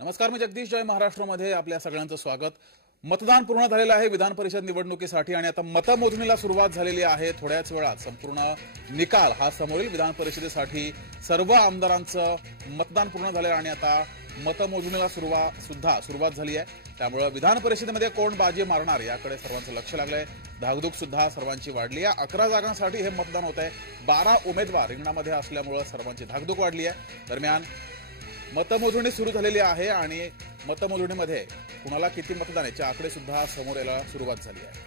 नमस्कार, मी जगदीश. जय महाराष्ट्रामध्ये आपल्या सगळ्यांचं स्वागत. मतदान पूर्ण झालेलं आहे विधान परिषद निवडणुकीसाठी आणि आता मतमोजणीला सुरुवात झालेली आहे. थोड्याच वेळात संपूर्ण निकाल हा समोर येईल. विधान परिषदेसाठी सर्व आमदारांचं मतदान पूर्ण झालं आणि आता मतमोजणीला सुरुवात झाली आहे. त्यामुळे विधान परिषदेमध्ये कोण बाजी मारणार याकडे सर्वांचं लक्ष लागलंय. धाकधूक सुद्धा सर्वांची वाढली आहे. 11 जागांसाठी हे मतदान होत आहे. 12 उमेदवार रिंगणामध्ये असल्यामुळे सर्वांची धाकधूक वाढली आहे. दरम्यान मतमोजणी सुरू झालेली आहे आणि मतमोजणीमध्ये कुणाला किती मतदान याचे आकडे सुद्धा समोर यायला सुरुवात झाली आहे.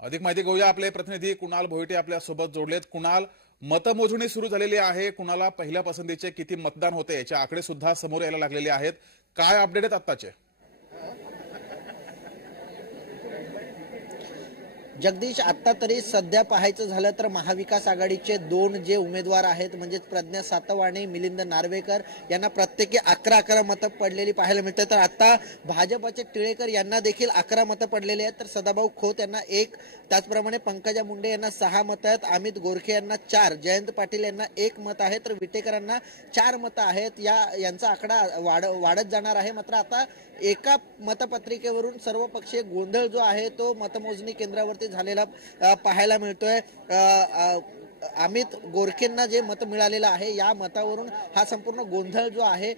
अधिक माहिती घेऊया. आपले प्रतिनिधी कुणाल भोईटे आपल्या सोबत जोडलेत. कुणाल, मतमोजणी सुरू झालेली आहे. कुणाला पहिल्या पसंतीचे किती मतदान होते याचे आकडे सुद्धा समोर यायला लागलेले आहेत. काय अपडेट आहेत आत्ताचे? जगदीश, आता तरी सध्या पाहायचं झालं तर महाविकास आघाडीचे दोन जे उमेदवार आहेत म्हणजे प्रज्ञा सातव, मिलिंद नार्वेकर यांना प्रत्येकी 11 मतं पडलेली पाहायला मिळते. तर आता भाजपचे टिळेकर यांना देखील 11 मतं पडलेली आहेत. तर सदाभाऊ खोत यांना 1, त्याचप्रमाणे पंकजा मुंडे यांना 6 मतं आहेत. अमित गोरखे यांना 4, जयंत पाटील यांना 1 मत आहे. तर विटेकरांना 4 मतं आहेत. यांचा आकडा वाढत जाणार आहे. मात्र आता एका मतपत्रिकेवरून सर्वपक्षीय गोंधळ जो आहे तो मतमोजणी केंद्रावरती झालेला पाहायला मिळतोय. अमित गोरखेंना जे मत मिळालेलं आहे या मतावरून हा संपूर्ण गोंधळ जो आहे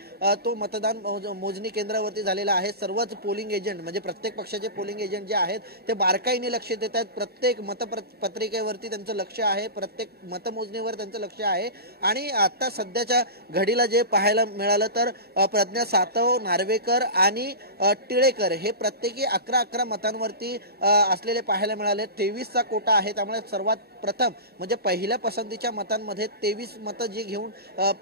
तो मतदान मोजणी केंद्रावरती झालेला आहे. सर्वच पोलिंग एजंट म्हणजे प्रत्येक पक्षाचे पोलिंग एजंट जे आहेत ते बारकाईने लक्ष देत आहेत. प्रत्येक मतपत्रिकेवरती त्यांचं लक्ष आहे, प्रत्येक मतमोजणीवर त्यांचं लक्ष आहे. आणि आता सध्याच्या घडीला जे पाहायला मिळालं तर प्रज्ञा सातव, नार्वेकर आणि टिळेकर हे प्रत्येकी 11 मतांवरती असलेले पाहायला मिळाले. 23चा कोटा आहे. त्यामुळे सर्वात प्रथम म्हणजे पहिल्या पसंतीच्या मतांमध्ये 23 मतं जे घेऊन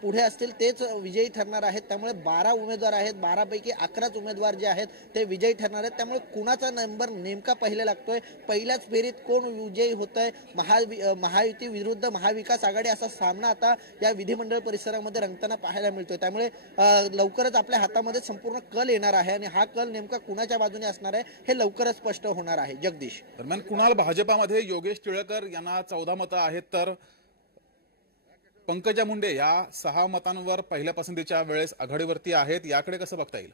पुढे असतील तेच विजयी ठरणार आहेत. त्यामुळे 12 उमेदवार आहेत. 12 पैकी 11 उमेदवार जे आहेत ते विजयी ठरणार आहेत. त्यामुळे कुणाचा नंबर नेमका पहिला लागतोय, पहिल्याच फेरीत कोण विजयी होतंय, महायुती विरुद्ध महाविकास आघाडी असा सामना आता या विधिमंडळ परिसरामध्ये रंगताना पाहायला मिळतोय. त्यामुळे लवकरच आपल्या हातामध्ये संपूर्ण कल येणार आहे आणि हा कल नेमका कुणाच्या बाजूने असणार आहे हे लवकरच स्पष्ट होणार आहे. जगदीश, दरम्यान कुणाल, भाजपामध्ये योगेश टिळेकर यांना 14 मतं आहेत तर पंकजा मुंडे या 6 मतांवर पहिल्या पसंतीच्या वेळेस आघाडीवरती आहेत. याकडे कसं बघता येईल?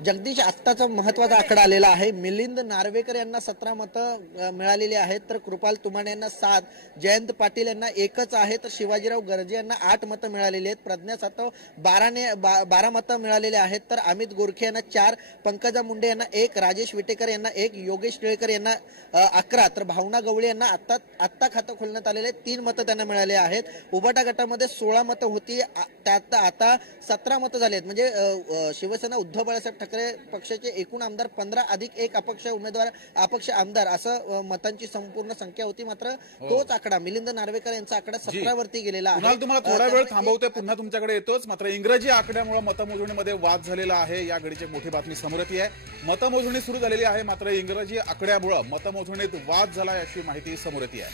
जगदीश, आत्ताचा महत्वाचा आकडा आलेला आहे. मिलिंद नार्वेकर यांना 17 मतं मिळालेली आहेत. तर कृपाल तुमाने यांना 7, जयंत पाटील यांना 1च आहे. तर शिवाजीराव गर्जे यांना 8 मतं मिळालेली आहेत. प्रज्ञा सातव 12 मतं मिळालेली आहेत. तर अमित गोरखे यांना 4, पंकजा मुंडे यांना 1, राजेश विटेकर यांना 1, योगेश टिळेकर यांना 11, तर भावना गवळी यांना आत्ता खातं खोलण्यात आलेले 3 मतं त्यांना मिळाले आहेत. उबाटा गटामध्ये 16 मतं होती, त्यात आता 17 मतं झाली आहेत. म्हणजे शिवसेना उद्धव बाळासाहेब ठाकरे पक्षाचे एकूण आमदार 15 अधिक 1 अपक्ष आमदार असं मतांची संपूर्ण संख्या होती. मात्र तोच आकडा मिलिंद नार्वेकर यांचा आकडा 17 वरती गेलेला आहे. तुम्हाला थोडा वेळ थांबवतोय, पुन्हा तुमच्याकडे येतोच. मात्र इंग्रजी आकड्यामुळे मतमोजणीमध्ये वाद झालेला आहे. या घडीची मोठी बातमी समोर येते आहे. मतमोजणी सुरू झालेली आहे मात्र इंग्रजी आकड्यामुळे मतमोजणीत वाद झाला अशी माहिती समोर येते आहे.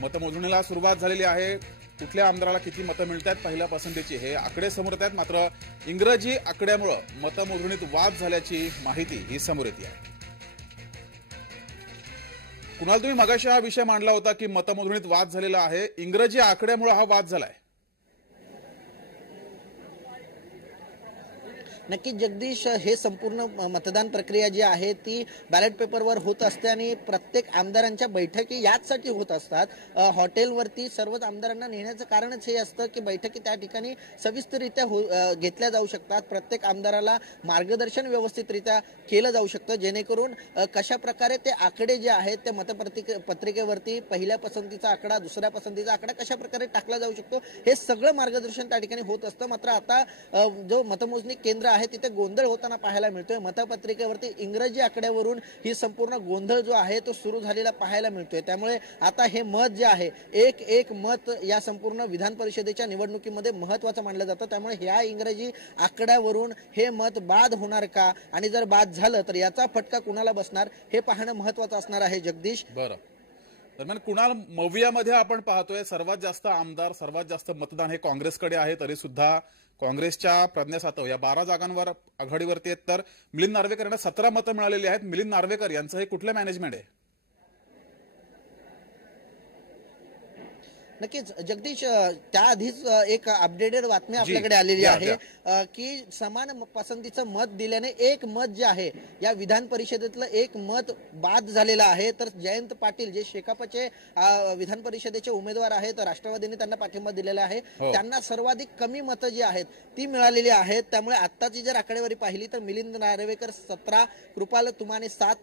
मतमोजणीला सुरुवात झालेली आहे. कुठल्या आमदाराला किती मतं मिळतात पहिल्या पसंतीची हे आकडे समोर येत आहेत. मात्र इंग्रजी आकड्यामुळे मतमोजणीत वाद झाल्याची माहिती ही समोर येते आहे. कुणाल, तुम्ही मगाशी हा विषय मांडला होता की मतमोजणीत वाद झालेला आहे, इंग्रजी आकड्यामुळे हा वाद झालाय. नक्की जगदीश, हे संपूर्ण मतदान प्रक्रिया जी आहे ती बॅलेट पेपरवर होत असते आणि प्रत्येक आमदारांच्या बैठकी याचसाठी होत असतात. हॉटेलवरती सर्वच आमदारांना नेण्याचं कारणच हे असतं की बैठकी त्या ठिकाणी सविस्तररित्या घेतल्या जाऊ शकतात. प्रत्येक आमदाराला मार्गदर्शन व्यवस्थितरित्या केलं जाऊ शकतं जेणेकरून कशा प्रकारे ते आकडे जे आहेत ते मतपत्रिकेवरती पहिल्या पसंतीचा आकडा, दुसऱ्या पसंतीचा आकडा कशा प्रकारे टाकला जाऊ शकतो हे सगळं मार्गदर्शन त्या ठिकाणी होत असतं. मात्र आता जो मतमोजणी केंद्र आहे तिथे गोंधळ होताना पाहायला मिळतोय. मतपत्रिकेवरती इंग्रजी आकड्यावरून ही संपूर्ण गोंधळ जो आहे तो सुरू झालेला पाहायला मिळतोय. त्यामुळे आता हे मत जे आहे एक मत या संपूर्ण विधान परिषदेच्या निवडणुकीमध्ये महत्वाचं मानलं जातं. त्यामुळे ह्या इंग्रजी आकड्यावरून हे मत बाद होणार का आणि जर बाद झालं तर याचा फटका कुणाला बसणार हे पाहणं महत्वाचं असणार आहे. जगदीश, बरं, दरम्यान कुणाल, मवियामध्ये आपण पाहतोय सर्वात जास्त आमदार, सर्वात जास्त मतदान हे काँग्रेसकडे आहे. तरी सुद्धा काँग्रेसच्या प्रज्ञा सातव या 12 जागांवर आघाडीवरती आहेत. तर मिलिंद नार्वेकर यांना 17 मतं मिळालेली आहेत. मिलिंद नार्वेकर यांचं हे कुठलं मॅनेजमेंट आहे? नक्कीच जगदीश, त्याआधीच एक अपडेटेड बातमी आपल्याकडे आलेली द्या, आहे की समान पसंतीचं मत दिल्याने एक मत जे आहे या विधान परिषदेतलं एक मत बाद झालेलं आहे. तर जयंत पाटील जे शेकापचे विधान परिषदेचे उमेदवार आहेत, राष्ट्रवादीने त्यांना पाठिंबा दिलेला आहे, त्यांना सर्वाधिक कमी मतं जी आहेत ती मिळालेली आहेत. त्यामुळे आत्ताची जर आकडेवारी पाहिली तर मिलिंद नार्वेकर 17, कृपाल तुमाने 7,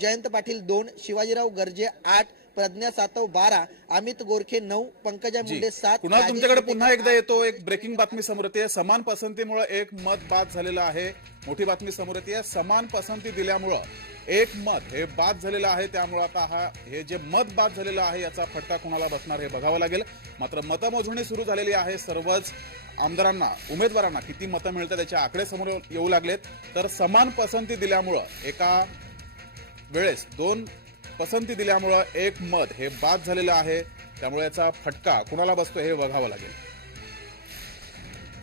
जयंत पाटील 2, शिवाजीराव गर्जे 8, प्रज्ञा सातव 12, अमित गोरखे 9, पंकजा मुंडे 7. कुणाल, तुमच्याकडे पुन्हा एकदा येतो. एक ब्रेकिंग बातमी समोर येते. समान पसंतीमुळे एक मत बाद झालेलं आहे. मोठी बातमी समोर येते. समान पसंती दिल्यामुळं एक मत हे बाद झालेलं आहे. त्यामुळे आता हे जे मत बाद झालेलं आहे याचा फटका कुणाला बसणार हे बघावं लागेल. मात्र मतमोजणी सुरू झालेली आहे. सर्वच आमदारांना, उमेदवारांना किती मतं मिळतात त्याचे आकडे समोर येऊ लागलेत. तर समान पसंती दिल्यामुळं, एका वेळेस 2 पसंती दिल्यामुळं एक मत हे बाद झालेलं आहे. त्यामुळे याचा फटका कुणाला बसतो हे बघावं लागेल.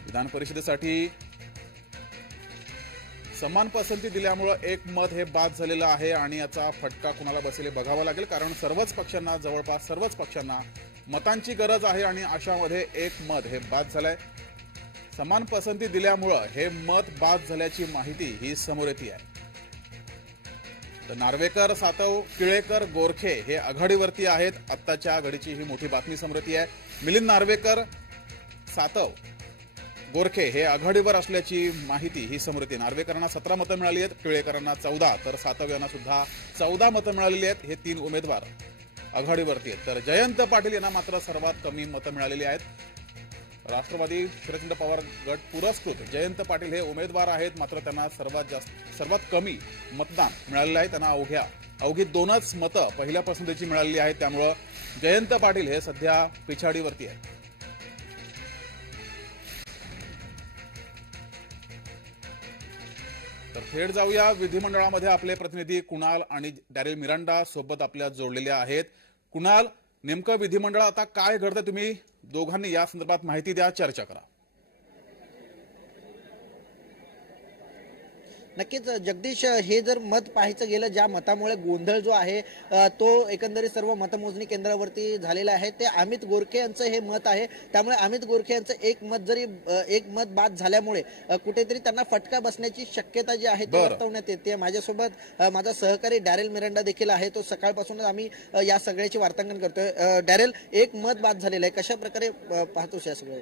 विधान परिषदेसाठी समान पसंती दिल्यामुळं एक मत हे बाद झालेलं आहे आणि याचा फटका कुणाला बसेल हे बघावं लागेल. कारण सर्वच पक्षांना, जवळपास सर्वच पक्षांना मतांची गरज आहे आणि अशामध्ये एक मत हे बाद झालंय. समान पसंती दिल्यामुळं हे मत बाद झाल्याची माहिती ही समोर येते आहे. तर नार्वेकर, सातव, टिळेकर, गोरखे हे आघाडीवरती आहेत. आत्ताच्या घडीची ही मोठी बातमी समोर येते आहे. मिलिंद नार्वेकर, सातव, गोरखे हे आघाडीवर असल्याची माहिती ही समोर येते. नार्वेकरांना 17 मतं मिळाली आहेत, टिळेकरांना 14, तर सातव यांना सुद्धा 14 मतं मिळालेली आहेत. हे 3 उमेदवार आघाडीवरती आहेत. तर जयंत पाटील यांना मात्र सर्वात कमी मतं मिळालेली आहेत. राष्ट्रवादी शरदचंद्र पवार गट पुरस्कृत जयंत पाटील हे उमेदवार आहेत. मात्र त्यांना सर्वात कमी मतदान मिळालेलं आहे. त्यांना अवघी 2च मतं पहिल्या पसंतीची मिळालेली आहेत. त्यामुळं जयंत पाटील हे सध्या पिछाडीवरती आहेत. तर थेट जाऊया विधिमंडळामध्ये. आपले प्रतिनिधी कुणाल आणि डॅरेल मिरांडा सोबत आपल्या जोडलेले आहेत. कुणाल, नेमकं विधिमंडळ आता काय घडतं, तुम्ही दोघांनी या संदर्भात माहिती द्या, चर्चा करा. नक्कीच जगदीश, हे जर मत पाहायचं गेलं, ज्या मतामुळे गोंधळ जो आहे तो एकंदरीत सर्व मतमोजणी केंद्रावरती झालेला आहे, ते अमित गोरखे यांचं हे मत आहे. त्यामुळे अमित गोरखे यांचं एक मत बाद झाल्यामुळे कुठेतरी त्यांना फटका बसण्याची शक्यता जी आहे ती वर्तवण्यात येते. माझ्यासोबत माझा सहकारी डॅरेल मिरांडा देखील आहे. तो सकाळपासूनच आम्ही या सगळ्याचे वार्तांकन करतोय. डॅरेल, एक मत बाद झालेलं आहे, कशा प्रकारे पाहतोस या सगळं?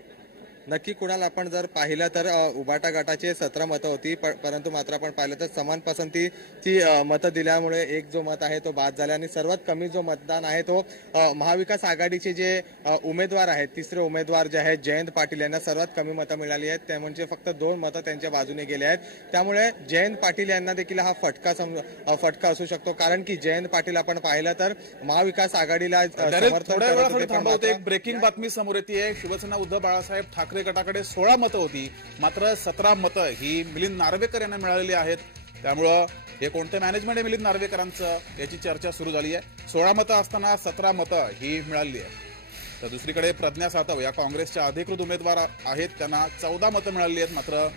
नक्की कुणाल, आपण जर पाहिलं तर उबाटा गटाचे 17 मतं होती, परंतु मात्र आपण पाहिलं तर समान पसंतीची मतं दिल्यामुळे एक जो मत आहे तो बाद झाला आणि सर्वात कमी जो मतदान आहे तो महाविकास आघाडीचे जे उमेदवार आहेत, तिसरे उमेदवार जे आहेत जयंत पाटील यांना सर्वात कमी मतं मिळाली आहेत. ते म्हणजे फक्त 2 मतं त्यांच्या बाजूने गेले आहेत. त्यामुळे जयंत पाटील यांना देखील हा फटका असू शकतो. कारण की जयंत पाटील आपण पाहिलं तर महाविकास आघाडीला एक ब्रेकिंग बातमी समोर येते. शिवसेना उद्धव बाळासाहेब ठाकरे गटाकडे 16 मतं होती, मात्र 17 मतं ही मिलिंद नार्वेकर यांना मिळालेली आहेत. त्यामुळं हे कोणतं मॅनेजमेंट आहे मिलिंद नार्वेकरांचं याची चर्चा सुरू झाली आहे. 16 मतं असताना 17 मतं ही मिळाली आहेत. तर दुसरीकडे प्रज्ञा सातव या काँग्रेसच्या अधिकृत उमेदवार आहेत, त्यांना 14 मतं मिळाली आहेत. मात्र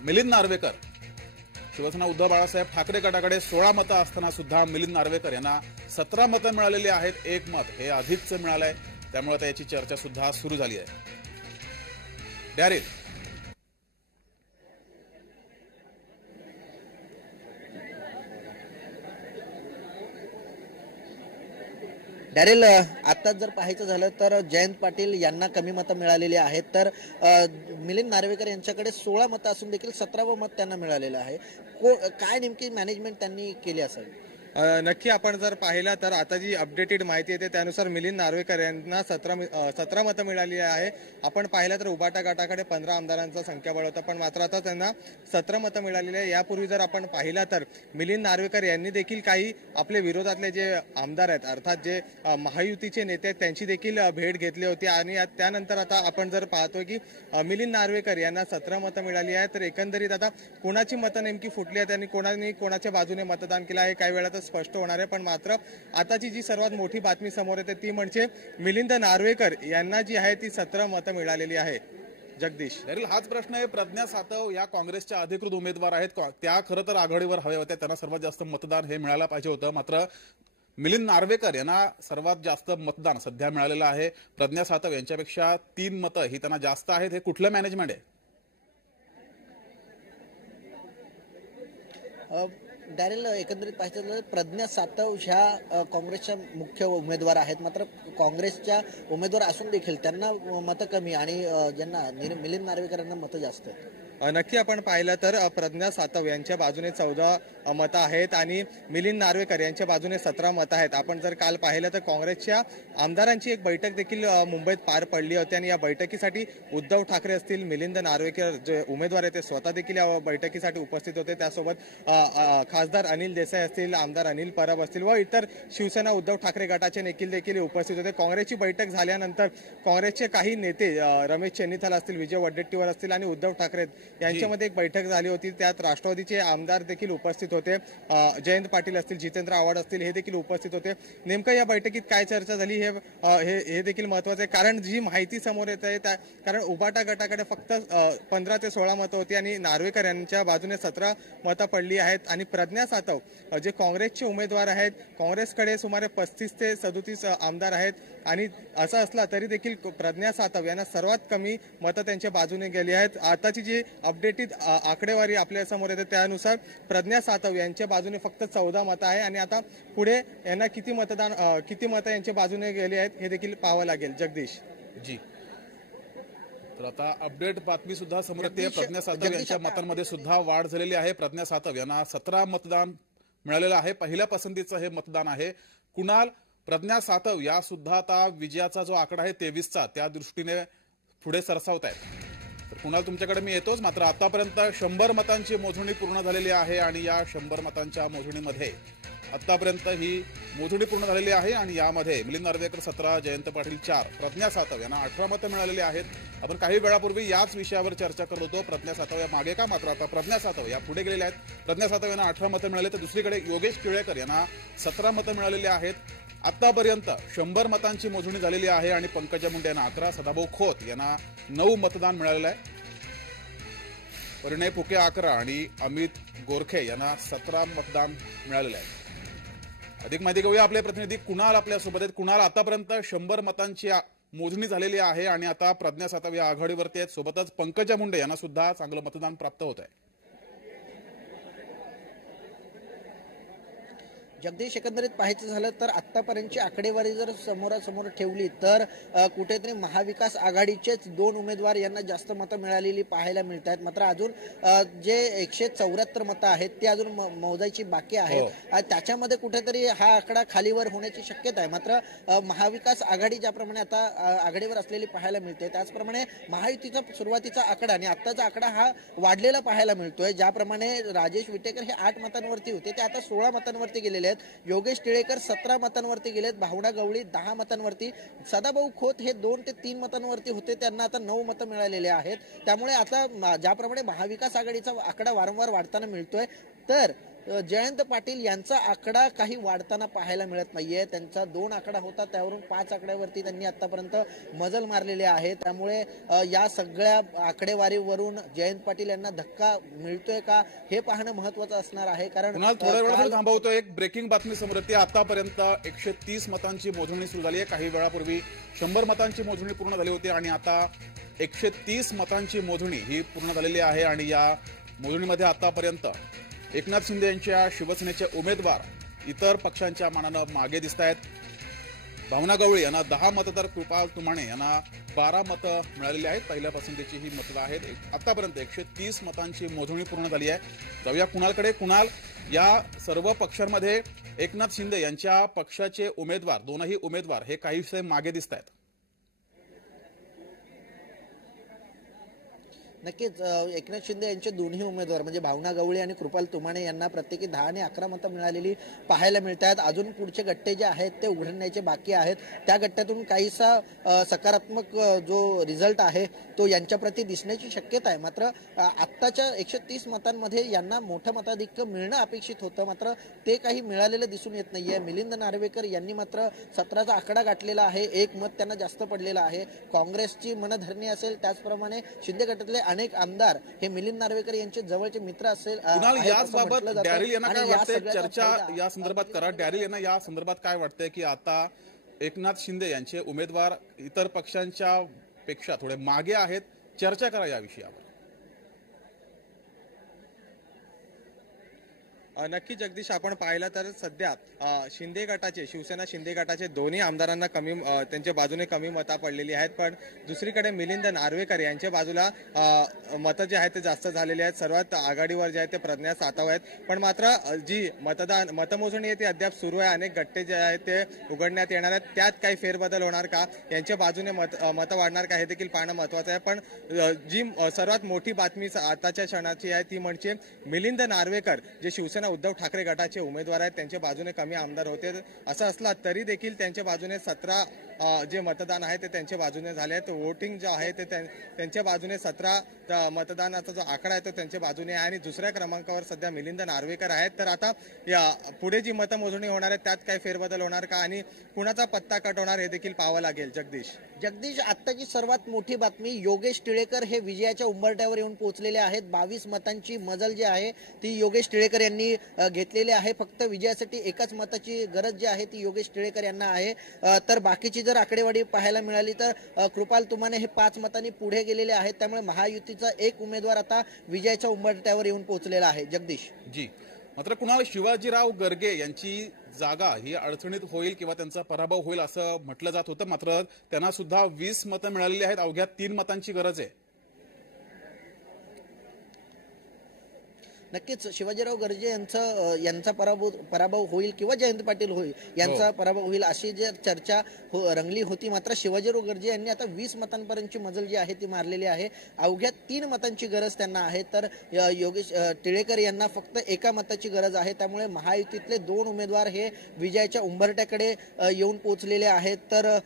मिलिंद नार्वेकर, शिवसेना उद्धव बाळासाहेब ठाकरे गटाकडे 16 मतं असताना सुद्धा मिलिंद नार्वेकर यांना 17 मतं मिळालेली आहेत. एक मत हे अधिकचं मिळालंय. त्यामुळे याची चर्चा सुद्धा सुरू झाली आहे. डॅरेल, डॅरेल, आत्ताच जर पाहायचं झालं तर जयंत पाटील यांना कमी मतं मिळालेली आहेत, तर मिलिंद नार्वेकर यांच्याकडे 16 मतं असून देखील 17वं मत त्यांना मिळालेलं आहे. काय नेमकी मॅनेजमेंट त्यांनी केली असेल? नक्की आपण जर पाहिला तर आता जी अपडेटेड माहिती येते त्यानुसार मिलिंद नार्वेकर यांना 17 मतं मिळाली आहे. आपण पाहिलं तर उबाटा गटाकडे 15 आमदारांचा संख्याबळ होता, पण मात्र आता त्यांना 17 मतं मिळालेली आहे. यापूर्वी जर आपण पाहिला तर मिलिंद नार्वेकर यांनी देखील काही आपले विरोधातले जे आमदार आहेत, अर्थात जे महायुतीचे नेते आहेत, त्यांची देखील भेट घेतली होती आणि त्यानंतर आता आपण जर पाहतोय की मिलिंद नार्वेकर यांना 17 मतं मिळाली आहेत. तर एकंदरीत आता कोणाची मतं नेमकी फुटली आहेत आणि कोणाने कोणाच्या बाजूने मतदान केलं आहे काही वेळात स्पष्ट होणार आहे. पण मात्र आताची जी सर्वात मोठी बातमी समोर येते ती म्हणजे मिलिंद नार्वेकर यांना जी आहे ती 17 मतं मिळालेली आहे. जगदीश, हाच प्रश्न आहे. प्रज्ञा सातव या काँग्रेसच्या अधिकृत उमेदवार आहेत, त्या खरं तर आघाडीवर हव्या होत्या, त्यांना सर्वात जास्त मतदान हे मिळायला पाहिजे होतं. मात्र मिलिंद नार्वेकर यांना सर्वात जास्त मतदान सध्या मिळालेलं आहे. प्रज्ञा सातव यांच्यापेक्षा 3 मतं ही त्यांना जास्त आहेत. हे कुठलं मॅनेजमेंट आहे? डॅरेल, एकंदरीत पाहायचं तर प्रज्ञा सातव ह्या काँग्रेसच्या मुख्य उमेदवार आहेत. मात्र काँग्रेसच्या उमेदवार असून देखील त्यांना मतं कमी आणि ज्यांना मिलिंद नार्वेकर यांना मतं जास्त आहेत. नक्की आपण पाहिलं तर प्रज्ञा सातव यांच्या बाजूने 14 मतं आहेत आणि मिलिंद नार्वेकर यांच्या बाजूने 17 मतं आहेत. आपण जर काल पाहिलं तर काँग्रेसच्या आमदारांची एक बैठक देखील मुंबईत पार पडली होती आणि या बैठकीसाठी उद्धव ठाकरे असतील, मिलिंद नार्वेकर जे उमेदवार आहेत ते स्वतः देखील या बैठकीसाठी उपस्थित होते. त्यासोबत खासदार अनिल देसाई असतील, आमदार अनिल परब असतील व इतर शिवसेना उद्धव ठाकरे गटाचे देखील उपस्थित होते. काँग्रेसची बैठक झाल्यानंतर काँग्रेसचे काही नेते रमेश चेन्नीथल असतील, विजय वडेट्टीवार असतील आणि उद्धव ठाकरे यांच्यामध्ये एक बैठक झाली होती. त्यात राष्ट्रवादीचे आमदार देखील उपस्थित होते. जयंत पाटील असतील, जितेंद्र आव्हाड असतील हे देखील उपस्थित होते. नेमकं या बैठकीत काय चर्चा झाली हे देखील महत्वाचं आहे. कारण जी माहिती समोर येत आहे कारण उबाटा गटाकडे फक्त 15 ते 16 मतं होती आणि नार्वेकर यांच्या बाजूने 17 मतं पडली आहेत. आणि प्रज्ञा सातव जे काँग्रेसचे उमेदवार आहेत, काँग्रेसकडे सुमारे 35 ते 37 आमदार आहेत आणि असं असला तरी देखील प्रज्ञा सातव यांना सर्वात कमी मतं त्यांच्या बाजूने गेली आहेत. आताची जी अपडेटेड आकडेवारी आपल्या समोर येते त्यानुसार प्रज्ञा सातव यांच्या बाजूने फक्त 14 मतं आहे आणि आता पुढे यांना किती मतं यांच्या बाजूने गेली आहेत हे देखील पाहावं लागेल. जगदीश जी, तर आता अपडेट बातमी सुद्धा समोर येते. प्रज्ञा सातव यांच्या मतांमध्ये सुद्धा वाढ झालेली आहे. प्रज्ञा सातव यांना 17 मतदान मिळालेलं आहे. पहिल्या पसंतीचं हे मतदान आहे. कुणाल, प्रज्ञा सातव या सुद्धा आता विजयाचा जो आकडा आहे 23चा त्या दृष्टीने पुढे सरसावत आहेत. तर कुणाल, तुमच्याकडे मी येतोच. मात्र आतापर्यंत 100 मतांची मोजणी पूर्ण झालेली आहे आणि या 100 मतांच्या मोजणीमध्ये आतापर्यंत ही मोजणी पूर्ण झालेली आहे आणि यामध्ये मिलिंद नार्वेकर 17, जयंत पाटील 4, प्रज्ञा सातव यांना 18 मतं मिळालेली आहेत. आपण काही वेळापूर्वी याच विषयावर चर्चा करत होतो. प्रज्ञा सातव या मागे का, मात्र आता प्रज्ञा सातव या पुढे गेलेल्या आहेत. प्रज्ञा सातव यांना 18 मतं मिळाले तर दुसरीकडे योगेश टिळेकर यांना 17 मतं मिळालेली आहेत. आतापर्यंत 100 मतांची मोजणी झालेली आहे आणि पंकजा मुंडे यांना 11, सदाभाऊ खोत यांना 9 मतदान मिळालेलं आहे. परिणय फुके 11 आणि अमित गोरखे यांना 17 मतदान मिळालेलं आहे. अधिक माहिती घेऊया. आपले प्रतिनिधी कुणाल आपल्यासोबत आहेत. कुणाल, आतापर्यंत 100 मतांची मोजणी झालेली आहे आणि आता प्रज्ञा सातव या आघाडीवरती आहेत. सोबतच पंकजा मुंडे यांना सुद्धा चांगलं मतदान प्राप्त होत आहे. जगदीश, एकंदरीत पाहायचं झालं तर आतापर्यंतची आकडेवारी जर समोरासमोर ठेवली तर कुठेतरी महाविकास आघाडीचेच 2 उमेदवार यांना जास्त मतं मिळालेली पाहायला मिळत आहेत. मात्र अजून जे 174 मतं आहेत ते अजून मोजायची बाकी आहेत. त्याच्यामध्ये कुठेतरी हा आकडा खालीवर होण्याची शक्यता आहे. मात्र महाविकास आघाडी ज्याप्रमाणे आता आघाडीवर असलेली पाहायला मिळते त्याचप्रमाणे महायुतीचा सुरुवातीचा आकडा आणि आत्ताचा आकडा हा वाढलेला पाहायला मिळतोय. ज्याप्रमाणे राजेश विटेकर हे 8 मतांवरती होते ते आता 16 मतांवरती गेलेले आहेत. योगेश टिळेकर 17 मतांवरती गेलेत. भावना गवळी 10 मतांवरती, सदाभाऊ खोत हे 2 ते 3 मतांवरती होते, त्यांना आता 9 मतं मिळालेले आहेत. त्यामुळे आता ज्याप्रमाणे महाविकास आघाडीचा आकडा वारंवार वाढताना मिळतोय तर जयंत पाटील यांचा आकडा काही वाढताना पाहायला मिळत नाहीये. त्यांचा 2 आकडा होता त्यावरून 5 आकड्यावरती त्यांनी आतापर्यंत मजल मारलेले आहे. त्यामुळे या सगळ्या आकडेवारीवरून जयंत पाटील यांना धक्का मिळतोय का हे पाहणं महत्वाचं असणार आहे. कारण थोड्या वेळापूर्वी थांबवतो, एक ब्रेकिंग बातमी समोर येते. आतापर्यंत 130 मतांची मोजणी सुरू झाली आहे. काही वेळापूर्वी 100 मतांची मोजणी पूर्ण झाली होती आणि आता 130 मतांची मोजणी ही पूर्ण झालेली आहे आणि या मोजणीमध्ये आतापर्यंत एकनाथ शिंदे यांच्या शिवसेनेचे उमेदवार इतर पक्षांच्या मानानं मागे दिसत आहेत. भावना गवळी यांना 10 मतं तर कृपाल तुमाणे यांना 12 मतं मिळालेली आहेत. पहिल्या पसंतीची ही मतं आहेत. आतापर्यंत 130 मतांची मोजणी पूर्ण झाली आहे. जाऊया कुणालकडे. कुणाल, या सर्व पक्षांमध्ये एकनाथ शिंदे यांच्या पक्षाचे उमेदवार, दोनही उमेदवार हे काहीसे मागे दिसत आहेत. नक्कीच एकनाथ शिंदे यांचे दोन्ही उमेदवार म्हणजे भावना गवळी आणि कृपाल तुमाणे यांना प्रत्येकी 10 आणि 11 मतं मिळालेली पाहायला मिळत आहेत. अजून पुढचे गट्टे जे आहेत ते उघडण्याचे बाकी आहेत. त्या गट्ट्यातून काहीसा सकारात्मक जो रिझल्ट आहे तो यांच्याप्रती दिसण्याची शक्यता आहे. मात्र आत्ताच्या 130 मतांमध्ये यांना मोठं मताधिक्य मिळणं अपेक्षित होतं, मात्र ते काही मिळालेलं दिसून येत नाहीये. मिलिंद नार्वेकर यांनी मात्र 17चा आकडा गाठलेला आहे. 1 मत त्यांना जास्त पडलेलं आहे. काँग्रेसची मनधरणी असेल त्याचप्रमाणे शिंदे गटातले अनेक आमदार हे मिलिंद नार्वेकर यांचे जवळचे मित्र असेल कुणाल, आहेत याच असं बाबत म्हटलं जातं. डॅरिल यांना आणि काय या वाटतंय, सगळ्याचा चर्चा फायदा या संदर्भात करा. डॅरिल यांना या संदर्भात काय वाटतंय की आता एकनाथ शिंदे यांचे उमेदवार इतर पक्षांच्या पेक्षा थोडे मागे आहेत, चर्चा करा या विषयावर. नक्की जगदीश, आपण पाहिलं तर सध्या शिंदे गटाचे, शिवसेना शिंदे गटाचे दोन्ही आमदारांना त्यांच्या बाजूने कमी मतं पडलेली आहेत. पण दुसरीकडे मिलिंद नार्वेकर यांच्या बाजूला मतं जे आहेत ते जास्त झालेली आहेत. सर्वात आघाडीवर जे आहेत ते प्रज्ञा सातव आहेत. पण मात्र जी मतमोजणी आहे ती अद्याप सुरू आहे. अनेक गट्टे जे आहेत ते उघडण्यात येणार आहेत. त्यात काही फेरबदल होणार का, यांच्या बाजूने मतं वाढणार का, हे देखील पाहणं महत्वाचं आहे. पण जी सर्वात मोठी बातमी आताच्या क्षणाची आहे ती म्हणजे मिलिंद नार्वेकर जे शिवसेना उद्धव ठाकरे गटाचे उमेदवार आहेत त्यांच्या बाजूने कमी आमदार होते. असं असला तरी देखील त्यांच्या बाजूने 17 जे मतदान आहे ते त्यांच्या बाजूने झाले आहेत. वोटिंग जे आहे ते त्यांच्या बाजूने 17 मतदानाचा जो आकडा आहे तो त्यांच्या बाजूने आहे. आणि दुसऱ्या क्रमांकावर सध्या मिलिंद नार्वेकर आहेत. तर आता या पुढे जी मतमोजणी होणार आहे त्यात काय फेरबदल होणार का आणि कुणाचा पत्ता कट होणार हे देखील पाहावं लागेल. जगदीश, आत्ताची सर्वात मोठी बातमी, योगेश टिळेकर हे विजयाच्या उंबरठ्यावर येऊन पोहोचलेले आहेत. 22 मतांची मजल जी आहे ती योगेश टिळेकर यांनी घेतलेली आहे. फक्त विजयासाठी एकाच मताची गरज जी आहे ती योगेश टिळेकर यांना आहे. तर बाकीची जर आकडेवारी पाहायला मिळाली तर कृपाल तुमाने हे 5 मतांनी पुढे गेलेले आहेत. त्यामुळे महायुतीचा एक उमेदवार आता विजयाच्या उंबरठ्यावर येऊन पोहोचलेला आहे. जगदीश जी, मात्र कुणाल, शिवाजीराव गर्गे यांची जागा ही अडचणीत होईल किंवा त्यांचा पराभव होईल असं म्हटलं जात होतं. मात्र त्यांना सुद्धा 20 मतं मिळालेली आहेत. अवघ्या 3 मतांची गरज आहे. नक्कीच शिवाजीराव गर्जे यांचा पराभव होईल किंवा जयंत पाटील होईल यांचा पराभव होईल अशी जी चर्चा रंगली होती. मात्र शिवाजीराव गर्जे यांनी आता 20 मतांपर्यंतची मजल जी आहे ती मारलेली आहे. अवघ्या 3 मतांची गरज त्यांना आहे. तर योगेश टिळेकर यांना फक्त एका मताची गरज आहे. त्यामुळे महायुतीतले 2 उमेदवार हे विजयाच्या उंबरठ्याकडे येऊन पोहोचलेले आहेत. तर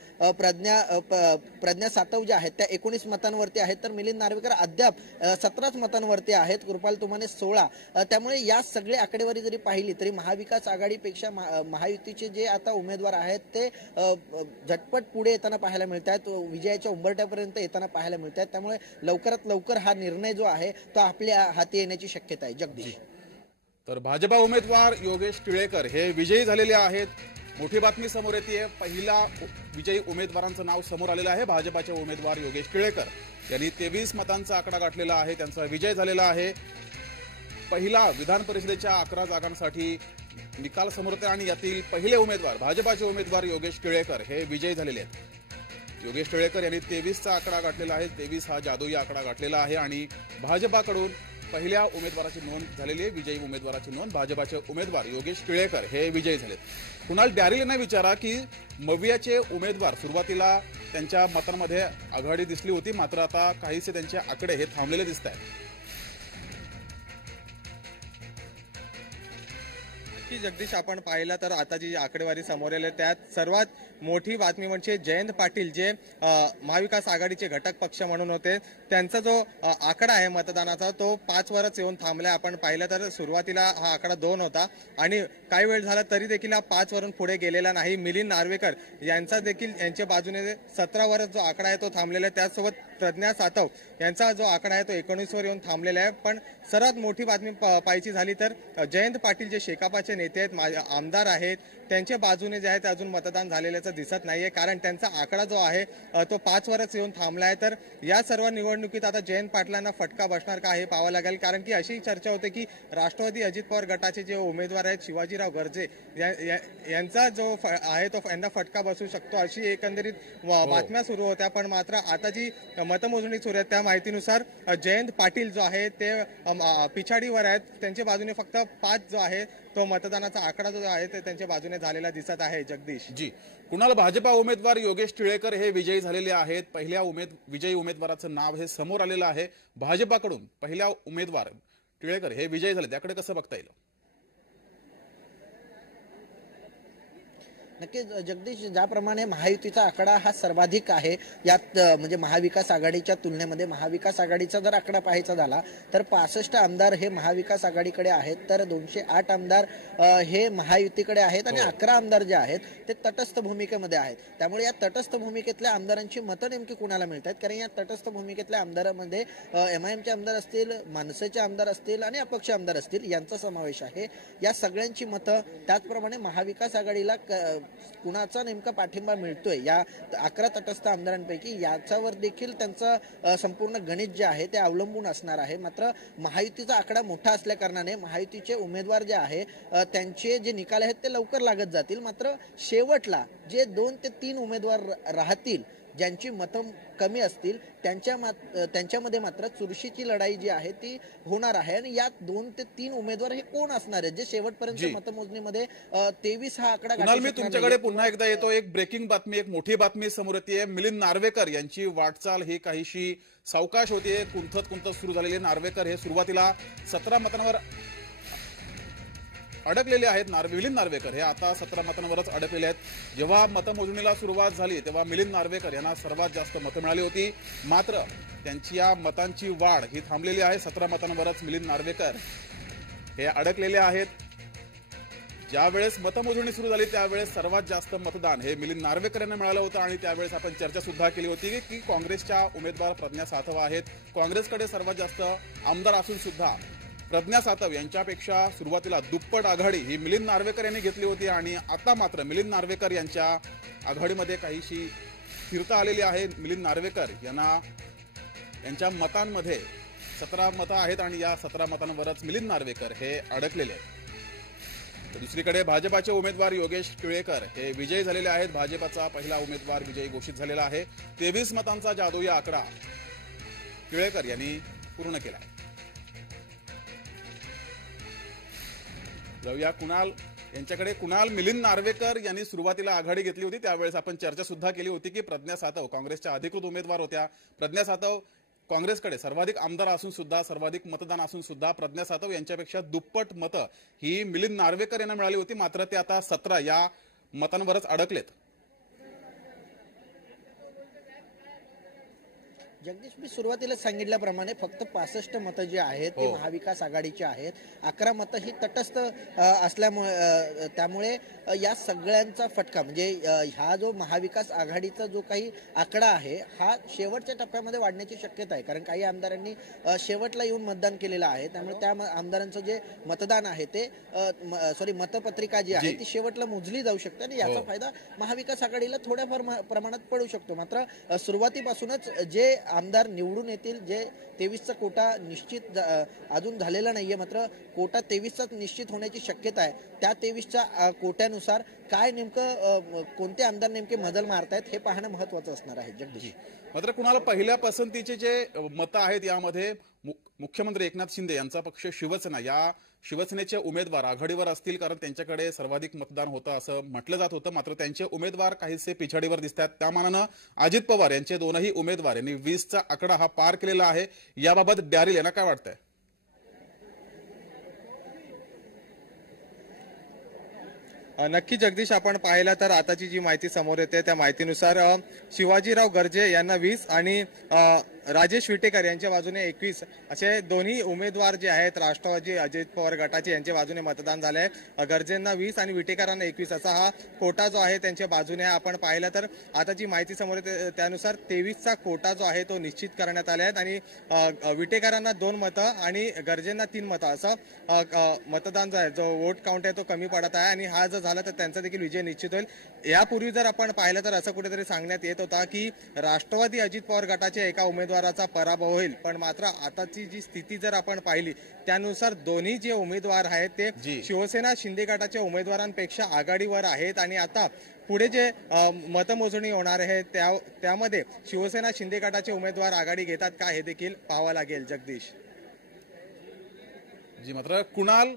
प्रज्ञा सातव ज्या आहेत त्या 19 मतांवरती आहेत. तर मिलिंद नार्वेकर अद्याप 17 मतांवरती आहेत. कृपाल तुमाने 16. त्यामुळे या सगळी आकडेवारी जरी पाहिली तरी महाविकास आघाडीपेक्षा महायुतीचे जे आता उमेदवार आहेत ते झटपट पुढे येताना पाहायला मिळत आहेत. विजयाच्या उंबरठ्यापर्यंत येताना पाहायला मिळत आहेत. त्यामुळे लवकरात लवकर हा निर्णय जो आहे तो आपल्या हाती येण्याची शक्यता आहे. जगदीश, तर भाजपा उमेदवार योगेश टिळेकर हे विजयी झालेले आहेत. मोठी बातमी समोर येते. पहिला विजयी उमेदवारांचं नाव समोर आलेलं आहे. भाजपाचे उमेदवार योगेश टिळेकर यांनी 23 मतांचा आकडा गाठलेला आहे. त्यांचा विजय झालेला आहे. पहिला विधान परिषदेच्या 11 जागांसाठी निकाल समोर येते आणि यातील पहिले उमेदवार भाजपाचे उमेदवार योगेश टिळेकर हे विजयी झालेले आहेत. योगेश टिळेकर यांनी 23चा आकडा गाठलेला आहे. 23 हा जादुई आकडा गाठलेला आहे आणि भाजपाकडून पहिल्या उमेदवाराची नोंद झालेली आहे. विजयी उमेदवाराची नोंद भाजपाचे उमेदवार योगेश टिळेकर हे विजयी झालेत. कुणाल, डॅरिल यांना विचारा की मवियाचे उमेदवार सुरुवातीला त्यांच्या मतांमध्ये आघाडी दिसली होती, मात्र आता काहीसे त्यांचे आकडे हे थांबलेले दिसत आहेत. जगदीश, आपण पाहिलं तर आता जी आकडेवारी समोर आली त्यात सर्वात मोठी बातमी म्हणजे जयंत पाटील जे महाविकास आघाडीचे घटक पक्ष म्हणून होते त्यांचा जो आकडा आहे मतदानाचा तो 5 वरच येऊन थांबलाय. आपण पाहिलं तर सुरुवातीला हा आकडा 2 होता आणि काही वेळ झाला तरी देखील हा 5 वरून पुढे गेलेला नाही. मिलिंद नार्वेकर यांचा देखील यांच्या बाजूने 17 वरच जो आकडा आहे तो थांबलेला आहे. त्याचसोबत प्रज्ञा सातव यांचा जो आकडा आहे तो 19 वर येऊन थांबलेला आहे. पण सर्वात मोठी बातमी पाहायची झाली तर जयंत पाटील जे शेकापचे नेते आहेत, आमदार आहेत, त्यांच्या बाजूने जे आहे ते अजून मतदान झालेल्याचं दिसत नाहीये. कारण त्यांचा आकडा जो आहे तो 5 वरच येऊन थांबला आहे. तर या सर्व निवडणुकीत आता जयंत पाटलांना फटका बसणार का हे पाहावं लागेल. कारण की अशी चर्चा होते की राष्ट्रवादी अजित पवार गटाचे जे उमेदवार आहेत शिवाजीराव गर्जे यांचा जो आहे तो यांना फटका बसू शकतो अशी एकंदरीत बातम्या सुरू होत्या. पण मात्र आता जी मतमोजणी सुरू आहे त्या माहितीनुसार जयंत पाटील जो आहे ते पिछाडीवर आहेत. त्यांच्या बाजूने फक्त 5 जो आहे तो मतदानाचा आकडा जो आहे ते त्यांच्या बाजूने झालेला दिसत आहे. जगदीश जी, कुणाला भाजपा उमेदवार योगेश टिळेकर हे विजयी झालेले आहेत. पहिल्या विजयी उमेदवाराचं नाव हे समोर आलेलं आहे. भाजपाकडून पहिल्या उमेदवार टिळेकर हे विजयी झाले, त्याकडे कसं बघता येईल? नक्कीच जगदीश, ज्याप्रमाणे महायुतीचा आकडा हा सर्वाधिक आहे यात म्हणजे महाविकास आघाडीच्या तुलनेमध्ये महाविकास आघाडीचा जर आकडा पाहायचा झाला तर 65 आमदार हे महाविकास आघाडीकडे आहेत, तर 208 आमदार हे महायुतीकडे आहेत आणि 11 आमदार जे आहेत ते तटस्थ भूमिकेमध्ये आहेत. त्यामुळे या तटस्थ भूमिकेतल्या आमदारांची मतं नेमकी कुणाला मिळत आहेत? कारण या तटस्थ भूमिकेतल्या आमदारांमध्ये MIMचे आमदार असतील, मनसेचे आमदार असतील आणि अपक्ष आमदार असतील यांचा समावेश आहे. या सगळ्यांची मतं, त्याचप्रमाणे महाविकास आघाडीला कुणाचा नेमका पाठिंबा मिळतोय या 11 तटस्थ आमदारांपैकी याच्यावर देखील त्यांचं संपूर्ण गणित जे आहे ते अवलंबून असणार आहे. मात्र महायुतीचा आकडा मोठा असल्या कारणाने महायुतीचे उमेदवार जे आहे त्यांचे जे निकाल आहेत ते लवकर लागत जातील. मात्र शेवटला जे 2 ते 3 उमेदवार राहतील ज्यांची मतं कमी असतील त्यांच्यामध्ये मात्र चुरशीची लढाई जी आहे ती होणार आहे. आणि यात 2 ते 3 उमेदवार हे कोण असणार आहेत जे शेवटपर्यंत मतमोजणीमध्ये 23 हा आकडा कुणाल, मी तुमच्याकडे पुन्हा एकदा येतो. एक ब्रेकिंग बातमी, एक मोठी बातमी समोर येते. मिलिंद नार्वेकर यांची वाटचाल ही काहीशी सावकाश होतीये, कुंठत सुरू झालेली. नार्वेकर हे सुरुवातीला 17 मतांवर अडकलेले आहेत. मिलिंद नार्वेकर हे आता 17 मतांवरच अडकलेले आहेत. जेव्हा मतमोजणीला सुरुवात झाली तेव्हा मिलिंद नार्वेकर यांना सर्वात जास्त मतं मिळाली होती. मात्र त्यांची या मतांची वाढ ही थांबलेली आहे. 17 मतांवरच मिलिंद नार्वेकर हे अडकलेले आहेत. ज्यावेळेस मतमोजणी सुरू झाली त्यावेळेस सर्वात जास्त मतदान हे मिलिंद नार्वेकर यांना मिळालं होतं आणि त्यावेळेस आपण चर्चा सुद्धा केली होती की काँग्रेसच्या उमेदवार प्रज्ञा सातव आहेत. काँग्रेसकडे सर्वात जास्त आमदार असून सुद्धा प्रज्ञा सातव यांच्यापेक्षा सुरुवातीला दुप्पट आघाडी ही मिलिंद नार्वेकर यांनी घेतली होती आणि आता मात्र मिलिंद नार्वेकर यांच्या आघाडीमध्ये काहीशी स्थिरता आलेली आहे. मिलिंद नार्वेकर यांच्या मतांमध्ये 17 मतं आहेत आणि या 17 मतांवरच मिलिंद नार्वेकर हे अडकलेले आहेत. दुसरीकडे भाजपाचे उमेदवार योगेश टिळेकर हे विजयी झालेले आहेत. भाजपाचा पहिला उमेदवार विजयी घोषित झालेला आहे. 23 मतांचा जादुई आकडा टिळेकर यांनी पूर्ण केला आहे. जाऊया कुणाल यांच्याकडे. कुणाल, मिलिंद नार्वेकर यांनी सुरुवातीला आघाडी घेतली होती त्यावेळेस आपण चर्चा सुद्धा केली होती की प्रज्ञा सातव काँग्रेसच्या अधिकृत उमेदवार होत्या. प्रज्ञा सातव काँग्रेसकडे सर्वाधिक आमदार असून सुद्धा, सर्वाधिक मतदान असून सुद्धा प्रज्ञा सातव यांच्यापेक्षा दुप्पट मतं ही मिलिंद नार्वेकर यांना मिळाली होती. मात्र ते आता 17 या मतांवरच अडकलेत. जगदीश, मी सुरुवातीला सांगितल्याप्रमाणे फक्त 65 मतं जी आहेत ती महाविकास आघाडीची आहेत. 11 मतं ही तटस्थ असल्यामुळे त्यामुळे या सगळ्यांचा फटका म्हणजे हा जो महाविकास आघाडीचा जो काही आकडा आहे हा शेवटच्या टप्प्यामध्ये वाढण्याची शक्यता आहे. कारण काही आमदारांनी शेवटला येऊन मतदान केलेलं आहे. त्यामुळे त्या आमदारांचं जे मतदान आहे ते मतपत्रिका जी आहे ती शेवटला मोजली जाऊ शकते आणि याचा फायदा महाविकास आघाडीला थोड्याफार प्रमाणात पडू शकतो. मात्र सुरुवातीपासूनच जे आमदार निवडून येतील, जे 23चा कोटा निश्चित अजून झालेला नाहीये, मात्र कोटा 23चाच निश्चित होण्याची शक्यता आहे. त्या 23च्या कोट्यानुसार काय नेमकं कोणते आमदार नेमके मजल मारतायत हे पाहणं महत्वाचं असणार आहे. जगदीश, मात्र कुणाला पहिल्या पसंतीचे जे मतं आहेत यामध्ये मुख्यमंत्री एकनाथ शिंदे यांचा पक्ष शिवसेना, या शिवसेनेचे उमेदवार आघाडीवर असतील कारण त्यांच्याकडे सर्वाधिक मतदान होतं असं म्हटलं जात होतं. मात्र त्यांचे उमेदवार काहीसे पिछाडीवर दिसतात. त्या मानानं अजित पवार यांचे दोनही उमेदवार यांनी 20चा आकडा हा पार केलेला आहे. याबाबत डॅरिल यांना काय वाटतंय? नक्की जगदीश, आपण पाहिलं तर आताची जी माहिती समोर येते त्या माहितीनुसार शिवाजीराव गर्जे यांना 20 आणि राजेश विटेकर यांच्या बाजूने 21 असे दोन्ही उमेदवार जे आहेत राष्ट्रवादी अजित पवार गटाचे यांच्या बाजूने मतदान झाले आहे. गर्जेंना 20 आणि विटेकरांना 21 असा हा कोटा जो आहे त्यांच्या बाजूने आपण पाहिलं तर आता जी माहिती समोर येते त्यानुसार 23चा कोटा जो आहे तो निश्चित करण्यात आले आहेत आणि विटेकरांना 2 मतं आणि गर्जेंना 3 मतं असं मतदान जो आहे जो वोट काउंट आहे तो कमी पडत आहे आणि हा जर झाला तर त्यांचा देखील विजय निश्चित होईल. यापूर्वी जर आपण पाहिलं तर असं कुठेतरी सांगण्यात येत होता की राष्ट्रवादी अजित पवार गटाच्या एका उमेदवाराचा पराभव होईल, पण मात्र आताची जी स्थिती जर आपण पाहिली त्यानुसार दोन्ही जे उमेदवार आहेत ते शिवसेना शिंदे गटाच्या उमेदवारांपेक्षा आघाडीवर आहेत आणि आता पुढे जे मतमोजणी होणार आहे त्यामध्ये शिवसेना शिंदे गटाचे उमेदवार आघाडी घेतात का हे देखील पाहावं लागेल. जगदीश जी, मात्र कुणाल,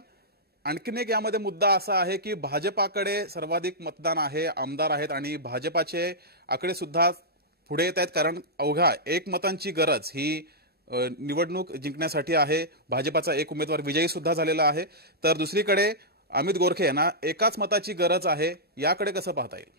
आणखीन एक यामध्ये मुद्दा असा आहे की भाजपाकडे सर्वाधिक मतदान आहे, आमदार आहेत आणि भाजपाचे आकडे सुद्धा पुढे येत आहेत कारण अवघा 1 मतांची गरज ही निवडणूक जिंकण्यासाठी आहे. भाजपाचा एक उमेदवार विजयी सुद्धा झालेला आहे. तर दुसरीकडे अमित गोरखे यांना एकाच मताची गरज आहे, याकडे कसं पाहता येईल?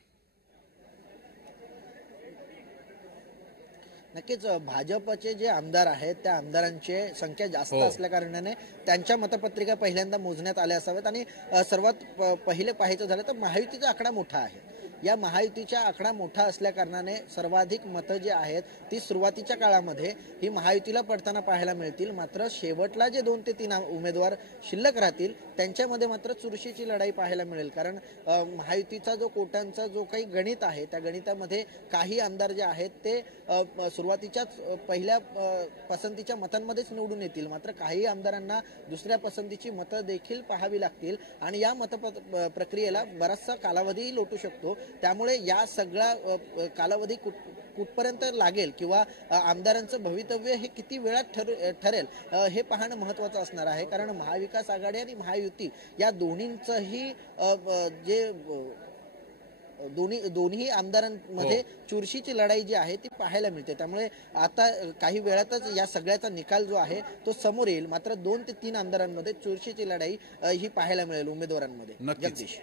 नक्कीच भाजपचे जे आमदार आहेत त्या आमदारांची संख्या जास्त असल्या कारणाने त्यांच्या मतपत्रिका पहिल्यांदा मोजण्यात आल्या असाव्यात आणि सर्वात पहिले पाहायचं झालं तर महायुतीचा आकडा मोठा आहे. या महायुतीचा आकडा मोठा असल्या कारणाने सर्वाधिक मतं जी आहेत ती सुरुवातीच्या काळामध्ये ही महायुतीला पडताना पाहायला मिळतील. मात्र शेवटला जे 2 ते 3 उमेदवार शिल्लक राहतील त्यांच्यामध्ये मात्र चुरशीची लढाई पाहायला मिळेल. कारण महायुतीचा जो कोटांचा जो काही गणित आहे त्या गणितामध्ये काही आमदार जे आहेत ते सुरुवातीच्याच पहिल्या पसंतीच्या मतांमध्येच निवडून येतील. मात्र काही आमदारांना दुसऱ्या पसंतीची मतं देखील पाहावी लागतील आणि या प्रक्रियेला बराचसा कालावधीही लोटू शकतो. त्यामुळे या सगळा कालावधी कुठपर्यंत लागेल किंवा आमदारांचं भवितव्य हे किती वेळात ठरेल हे पाहणं महत्त्वाचं असणार आहे. कारण महाविकास आघाडी आणि महायुती या दोन्हींचंही जे दोन्ही आमदारांमध्ये चुरशीची लढाई जी आहे ती पाहायला मिळते. त्यामुळे आता काही वेळातच या सगळ्याचा निकाल जो आहे तो समोर येईल. मात्र 2 ते 3 आमदारांमध्ये चुरशीची लढाई ही पाहायला मिळेल उमेदवारांमध्ये. जगदीश,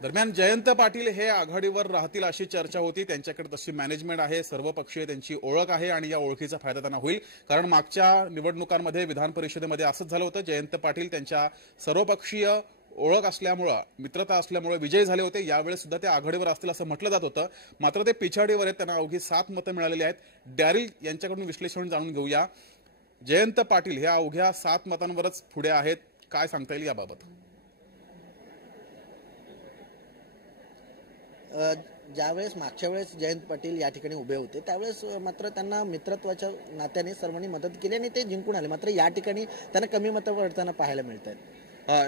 दरम्यान जयंत पाटील हे आघाडीवर राहतील अशी चर्चा होती. त्यांच्याकडे तशी मॅनेजमेंट आहे, सर्वपक्षीय त्यांची ओळख आहे आणि या ओळखीचा फायदा त्यांना होईल. कारण मागच्या निवडणुकांमध्ये विधान परिषदेमध्ये असंच झालं होतं. जयंत पाटील त्यांच्या सर्वपक्षीय ओळख असल्यामुळं, मित्रता असल्यामुळे विजयी झाले होते. यावेळेस सुद्धा ते आघाडीवर असतील असं म्हटलं जात होतं. मात्र ते पिछाडीवर आहेत, त्यांना अवघी 7 मतं मिळालेली आहेत. डॅरिल यांच्याकडून विश्लेषण जाणून घेऊया. जयंत पाटील हे अवघ्या 7 मतांवरच पुढे आहेत, काय सांगता येईल याबाबत? ज्यावेळेस मागच्या वेळेस जयंत पाटील या ठिकाणी उभे होते त्यावेळेस मात्र त्यांना मित्रत्वाच्या नात्याने सर्वांनी मदत केली आणि ते जिंकून आले. मात्र या ठिकाणी त्यांना कमी मतं पडताना पाहायला मिळत आहेत.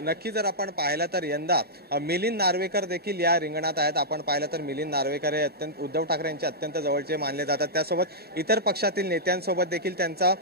नक्की जर आपण पाहिलं तर यंदा मिलिंद नार्वेकर देखील या रिंगणात आहेत. आपण पाहिलं तर मिलिंद नार्वेकर हे उद्धव ठाकरे यांचे अत्यंत जवळचे मानले जातात. त्यासोबत इतर पक्षातील नेत्यांसोबत देखील त्यांचा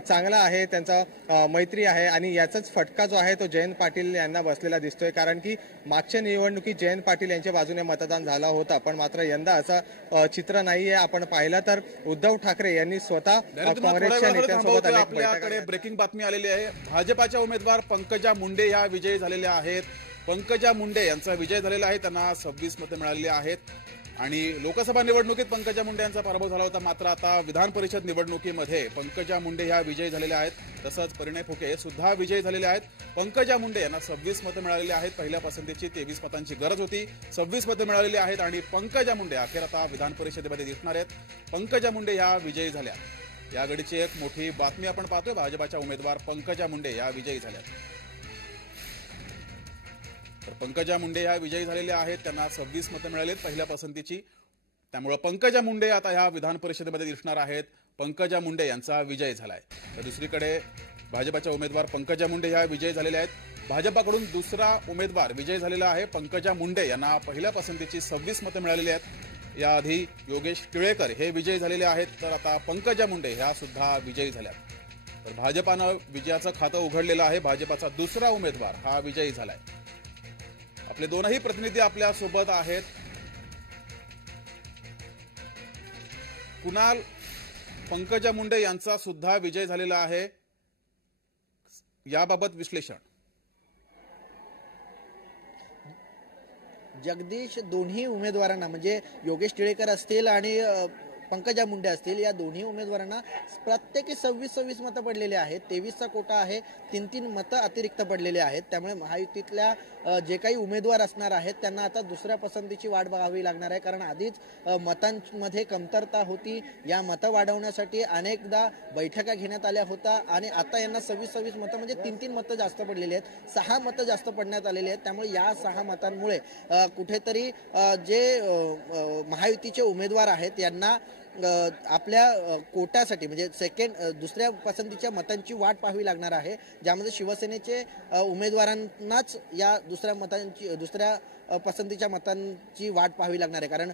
चांगला आहे, त्यांचा मैत्री आहे आणि याचाच फटका जो आहे तो जयंत पाटील यांना बसलेला दिसतोय. कारण की मागच्या निवडणुकीत जयंत पाटील यांच्या बाजूने मतदान झालं होतं, पण मात्र यंदा असं चित्र नाहीये. आपण पाहिलं तर उद्धव ठाकरे यांनी स्वतः काँग्रेसच्या नेत्यांसोबत आपल्याकडे ब्रेकिंग बातमी आलेली आहे. भाजपाच्या उमेदवार पंकजा मुंडे या विजयी झालेल्या आहेत. पंकजा मुंडे यांचा विजय झालेला आहे, त्यांना 26 मतं मिळालेली आहेत आणि लोकसभा निवडणुकीत पंकजा मुंडे यांचा पराभव झाला होता. मात्र आता विधान परिषद निवडणुकीमध्ये पंकजा मुंडे ह्या विजयी झालेल्या आहेत. तसंच परिणय फुके सुद्धा विजयी झालेले आहेत. पंकजा मुंडे यांना 26 मतं मिळालेली आहेत. पहिल्या पसंतीची 23 मतांची गरज होती, 26 मतं मिळालेली आहेत आणि पंकजा मुंडे अखेर आता विधान परिषदेमध्ये दिसणार आहेत. पंकजा मुंडे ह्या विजयी झाल्या. या घडीची एक मोठी बातमी आपण पाहतोय. भाजपाच्या उमेदवार पंकजा मुंडे या विजयी झाल्या. तर पंकजा मुंडे ह्या विजयी झालेल्या आहेत, त्यांना 26 मतं मिळाली पहिल्या पसंतीची. त्यामुळे पंकजा मुंडे आता ह्या विधान परिषदेमध्ये दिसणार आहेत. पंकजा मुंडे यांचा विजय झालाय. तर दुसरीकडे भाजपाच्या उमेदवार पंकजा मुंडे ह्या विजयी झालेल्या आहेत. भाजपाकडून दुसरा उमेदवार विजयी झालेला आहे. पंकजा मुंडे यांना पहिल्या पसंतीची 26 मतं मिळालेली आहेत. याआधी योगेश टिळेकर हे विजयी झालेले आहेत, तर आता पंकजा मुंडे ह्या सुद्धा विजयी झाल्या. तर भाजपानं विजयाचं खातं उघडलेलं आहे. भाजपाचा दुसरा उमेदवार हा विजयी झालाय. आपले दोनही प्रतिनिधी आपल्या सोबत आहेत. कुणाल, पंकजा मुंडे यांचा सुद्धा विजय झालेला आहे, याबाबत विश्लेषण. जगदीश, दोन्ही उमेदवारांना म्हणजे योगेश टिळेकर असतील आणि पंकजा मुंडे असतील या दोन्ही उमेदवारांना प्रत्येकी 26 मतं पडलेली आहेत. 23चा कोटा आहे, 3 मतं अतिरिक्त पडलेले आहेत. त्यामुळे महायुतीतल्या जे काही उमेदवार असणार आहेत त्यांना आता दुसऱ्या पसंतीची वाट बघावी लागणार आहे. कारण आधीच मतांमध्ये कमतरता होती. या मतं वाढवण्यासाठी अनेकदा बैठका घेण्यात आल्या होत्या आणि आता यांना 26 मतं म्हणजे 3 मतं जास्त पडलेली आहेत. 6 मतं जास्त पडण्यात आलेली आहेत. त्यामुळे या 6 मतांमुळे कुठेतरी जे महायुतीचे उमेदवार आहेत यांना आपल्या कोट्यासाठी म्हणजे दुसऱ्या पसंतीच्या मतांची वाट पाहावी लागणार आहे, ज्यामध्ये शिवसेनेचे उमेदवारांनाच या दुसऱ्या पसंतीच्या मतांची वाट पाहावी लागणार आहे. कारण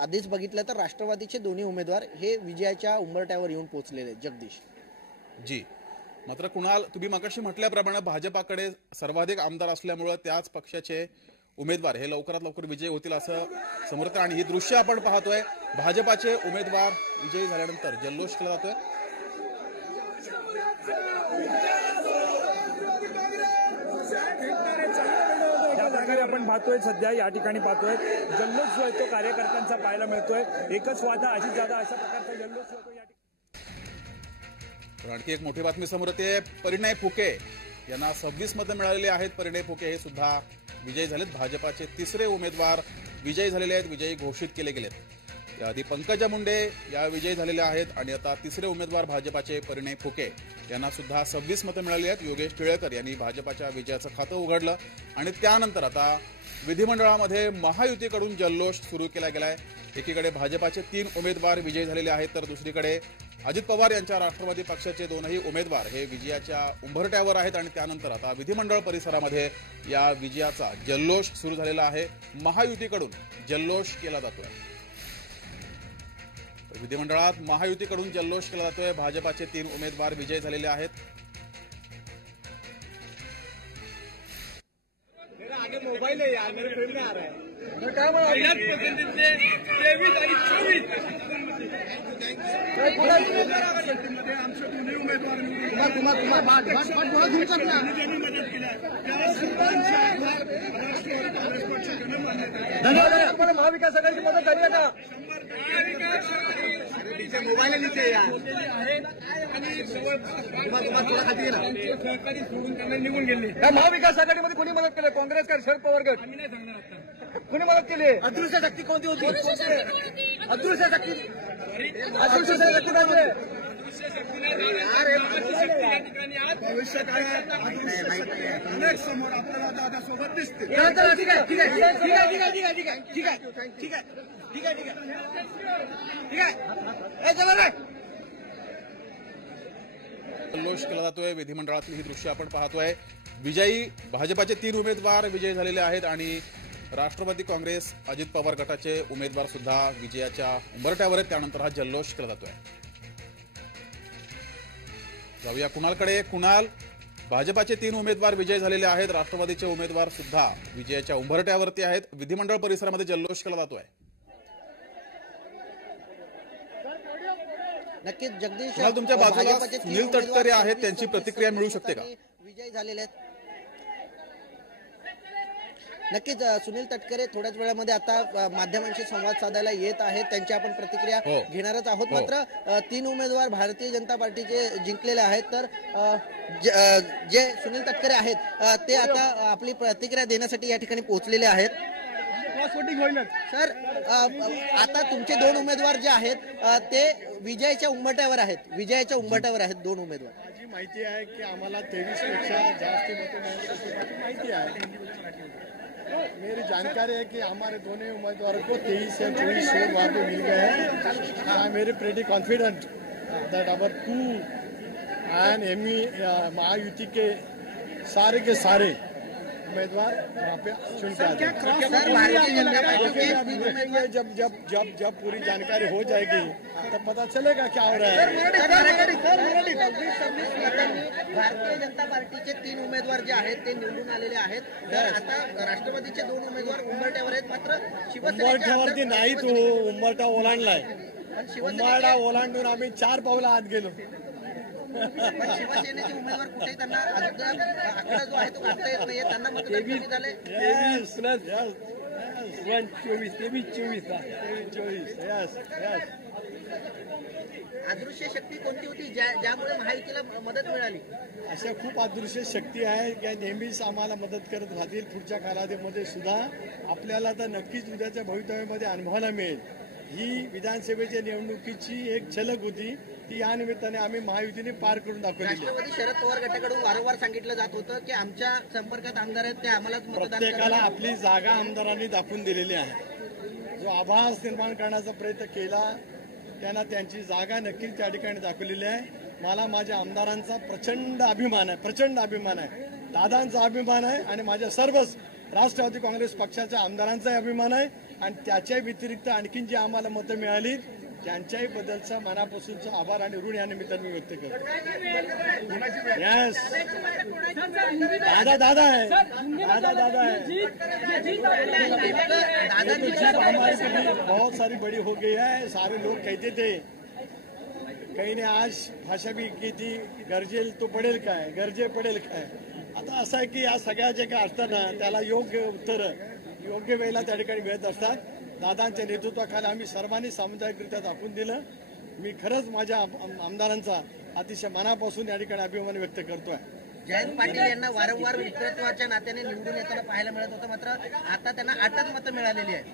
आधीच बघितलं तर राष्ट्रवादीचे दोन्ही उमेदवार हे विजयाच्या उंबरठ्यावर येऊन पोहोचलेले आहेत. जगदीश जी, मात्र कुणाल, तुम्ही मगाशी म्हटल्याप्रमाणे भाजपाकडे सर्वाधिक आमदार असल्यामुळे त्याच पक्षाचे उमेदवार हे लवकरात लवकर विजयी होतील असं समोर येतं आणि ही दृश्य आपण पाहतोय. भाजपाचे उमेदवार विजयी झाल्यानंतर जल्लोष केला जातोय. पाहतोय सध्या या ठिकाणी पाहतोय जल्लोष जो आहे तो कार्यकर्त्यांचा पाहायला मिळतोय. एकच वादा अजितदादा अशा प्रकारचा जल्लोष जो आहे तो या ठिकाणी. आणखी एक मोठी बातमी समोर येते. परिणय फुके यांना 26 मतं मिळालेली आहेत. परिणय फुके हे सुद्धा विजयी झालेत. भाजपाचे तिसरे उमेदवार विजयी झालेले आहेत, विजयी घोषित केले गेलेत. याआधी पंकजा मुंडे या विजयी झालेल्या आहेत आणि आता तिसरे उमेदवार भाजपाचे परिणय फुके यांना सुद्धा 26 मतं मिळाली आहेत. योगेश टिळेकर यांनी भाजपाच्या विजयाचं खातं उघडलं आणि त्यानंतर आता विधिमंडळामध्ये महायुतीकडून जल्लोष सुरू केला गेलाय. एकीकडे भाजपाचे 3 उमेदवार विजयी झालेले आहेत, तर दुसरीकडे अजित पवार यांच्या राष्ट्रवादी पक्षाचे 2ही उमेदवार हे विजयाच्या उंबरठ्यावर आहेत आणि त्यानंतर आता विधिमंडळ परिसरामध्ये या विजयाचा जल्लोष सुरू झालेला आहे. महायुतीकडून जल्लोष केला जातोय. विधिमंडळात महायुतीकडून जल्लोष केला जातोय. भाजपाचे 3 उमेदवार विजयी झालेले आहेत. मोबाईल है यार, मेरे फ्रेम में आ रहा है. धन्यवाद. महाविकास आघाडीची मदत झाली का? मोबाईल नीचे यार, थोडा खाली ना. निघून गेले. महाविकास आघाडीमध्ये कोणी मदत केली? काँग्रेस का शरद पवार गट? कोणी मदत केली? अदृश्य शक्ती कोणती होती? अदृश्य शक्ती, अदृश्य शक्ती पाहिजे. भविष्य काळात अनेक समोर आपल्याला दादासोबत दिसते. ठीक आहे, ठीक आहे, ठीक आहे, ठीक आहे, ठीक आहे, ठीक आहे, ठीक आहे, ठीक आहे, ठीक आहे, ठीक आहे, ठीक आहे, ठीक आहे. चला रे. जल्लोष केला जातोय. विधिमंडळातली ही दृश्य आपण पाहतोय. विजयी भाजपाचे 3 उमेदवार विजयी झालेले आहेत आणि राष्ट्रवादी काँग्रेस अजित पवार गटाचे उमेदवार सुद्धा विजयाच्या उंबरठ्यावर आहेत. त्यानंतर हा जल्लोष केला जातोय. जाऊया कुणालकडे. कुणाल, भाजपाचे 3 उमेदवार विजयी झालेले आहेत. राष्ट्रवादीचे उमेदवार सुद्धा विजयाच्या उंबरठ्यावरती आहेत. विधिमंडळ परिसरामध्ये जल्लोष केला जातोय. नक्कीच जगदीश, तुमच्या बाजूला भाजपचे 3 सुनील तटकरे आहेत, उमेदवार त्यांची प्रतिक्रिया मिळू शकते का? विजयी झालेले आहेत. नक्कीच सुनील तटकरे थोड्याच वेळामध्ये आता माध्यमांशी संवाद साधायला येत आहेत. त्यांची आपण प्रतिक्रिया घेणारच आहोत. मात्र 3 उमेदवार भारतीय जनता पार्टीचे जिंकलेले आहेत, तर जे सुनील तटकरे आहेत ते आता आपली प्रतिक्रिया देण्यासाठी या ठिकाणी पोहोचलेले आहेत. सर, आता तुमचे 2 उमेदवार जे आहेत ते विजयाच्या उंबरठ्यावर आहेत. विजयाच्या उंबरठ्यावर आहेत 2 उमेदवार. माझी माहिती आहे की आम्हाला 23 पेक्षा जास्त मतं मिळाली माहिती आहे. मेरी जानकारी है कि हमारे दोनों उम्मीदवारों को 23 से 24 वोट वहाँ पे मिल गए हैं. I am very pretty confident that our 2 and एमी महायुति के सारे उम्मीदवार वहाँ पे चुन के आते हैं. जब पूरी जानकारी हो जाएगी तब पता चलेगा क्या हो रहा है. भारतीय जनता पार्टीचे 3 उमेदवार जे आहेत ते निवडून आलेले आहेत. तर आता राष्ट्रवादीचे 2 उमेदवार उंबरठ्यावर आहेत. मात्र उंबरठ्यावरती नाही, तो उंबरठा ओलांडलाय. उंबरठा ओलांडून आम्ही 4 पावलं आत गेलो. शिवसेनेचे उमेदवार कुठेही त्यांना आकडा जो आहे तो काढता येत नाहीये. त्यांना मतदान किती झाले? 23-24. अदृश्य शक्ती कोणती होती ज्यामुळे महायुतीला मदत मिळाली? अशा खूप अदृश्य शक्ती आहे की नेहमीच आम्हाला मदत करत राहतील. पुढच्या कालावधीमध्ये सुद्धा आपल्याला तर नक्कीच उद्याच्या भवितव्यामध्ये अनुभवायला मिळेल. ही विधानसभेच्या निवडणुकीची एक झलक होती, ती या निमित्ताने आम्ही महायुतीने पार करून दाखवली. राष्ट्रवादी शरद पवार गटाकडून वारंवार सांगितलं जात होतं की आमच्या संपर्कात आमदार आहेत ते आम्हालाच मतदान. प्रत्येकाला आपली जागा आमदारांनी दाखवून दिलेली आहे. जो आभास निर्माण करण्याचा प्रयत्न केला त्यांना त्यांची जागा नक्कीच त्या ठिकाणी दाखवलेली आहे. मला माझ्या आमदारांचा प्रचंड अभिमान आहे, प्रचंड अभिमान आहे. दादांचा अभिमान आहे आणि माझ्या सर्वच राष्ट्रवादी काँग्रेस पक्षाच्या आमदारांचाही अभिमान आहे. आणि त्याच्या व्यतिरिक्त आणखीन जी आम्हाला मतं मिळाली त्यांच्याही बद्दलचा मनापासूनचा आभार आणि ऋण या निमित्ताने मी व्यक्त करतो. यस, दादा है, दादा है. बहुत सारी बड़ी हो गई है. सारे लोग कहते थे, काही ने आज भाषा भी की थी, गरजेल तो पडेल काय, गरजे पडेल काय. आता असं आहे की या सगळ्या जे काय असतं ना त्याला योग्य उत्तर योग्य वेळेला त्या ठिकाणी मिळत असतात। दादांच्या नेतृत्वाखाली आम्ही सर्वांनी सामुदायिकरित्या दाखवून दिलं। मी खरंच माझ्या आमदारांचा अतिशय मनापासून या ठिकाणी अभिमान व्यक्त करतोय। जयंत पाटील यांना वारंवार मित्रत्वाच्या नात्याने निवडून येताना पाहायला मिळत होतं, मात्र आता त्यांना 8च मतं मिळालेली आहेत।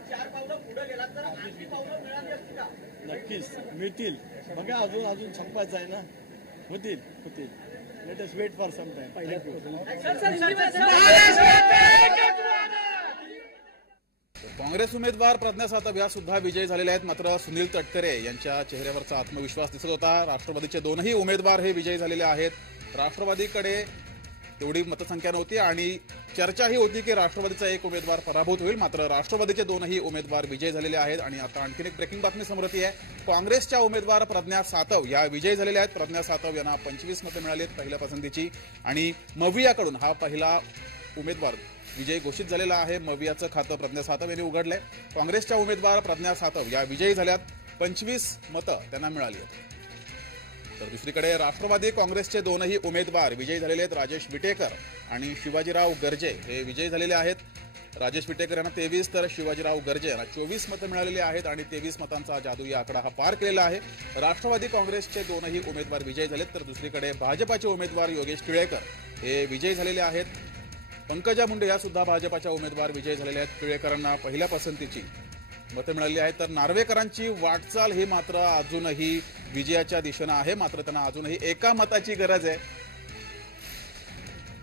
नक्कीच मिळतील, बघा अजून संपायचं आहे ना, होतील। Let us wait for some time. Congress उमेदवार प्रज्ञा सातव या सुद्धा विजयी झालेले आहेत, मात्र सुनील तटकरे यांच्या चेहऱ्यावरचा आत्मविश्वास दिसत होता। राष्ट्रवादीचे दोनही उमेदवार हे विजयी झालेले आहेत। राष्ट्रवादीकडे तेवढी मतसंख्या नव्हती आणि चर्चा ही होती की राष्ट्रवादीचा एक उमेदवार पराभूत होईल, मात्र राष्ट्रवादीचे दोनही उमेदवार विजयी झालेले आहेत। आणि आता आणखीन एक ब्रेकिंग बातमी समोर येते आहे। काँग्रेसच्या उमेदवार प्रज्ञा सातव या विजयी झालेल्या आहेत। प्रज्ञा सातव यांना 25 मतं मिळाली आहेत पहिल्या पसंतीची आणि मवियाकडून हा पहिला उमेदवार विजयी घोषित झालेला आहे। मवियाचं खातं प्रज्ञा सातव यांनी उघडलंय। काँग्रेसच्या उमेदवार प्रज्ञा सातव या विजयी झाल्यात, 25 मतं त्यांना मिळाली आहेत। तर दुसरीकडे राष्ट्रवादी काँग्रेसचे दोनही उमेदवार विजयी झालेले आहेत। राजेश विटेकर आणि शिवाजीराव गर्जे हे विजयी झालेले आहेत। राजेश विटेकर यांना 23 तर शिवाजीराव गर्जे यांना 24 मतं मिळालेली आहेत आणि 23 मतांचा जादुई आकडा हा पार केलेला आहे। राष्ट्रवादी काँग्रेसचे दोनही उमेदवार विजयी झालेत, तर दुसरीकडे भाजपाचे उमेदवार योगेश टिळेकर हे विजयी झालेले आहेत। पंकजा मुंडे या सुद्धा भाजपाच्या उमेदवार विजयी झालेल्या आहेत। टिळेकरांना पहिल्या पसंतीची मतं मिळाली आहेत, तर नार्वेकरांची वाटचाल ही मात्र अजूनही विजयाच्या दिशेनं आहे, मात्र त्यांना अजूनही एका मताची गरज आहे।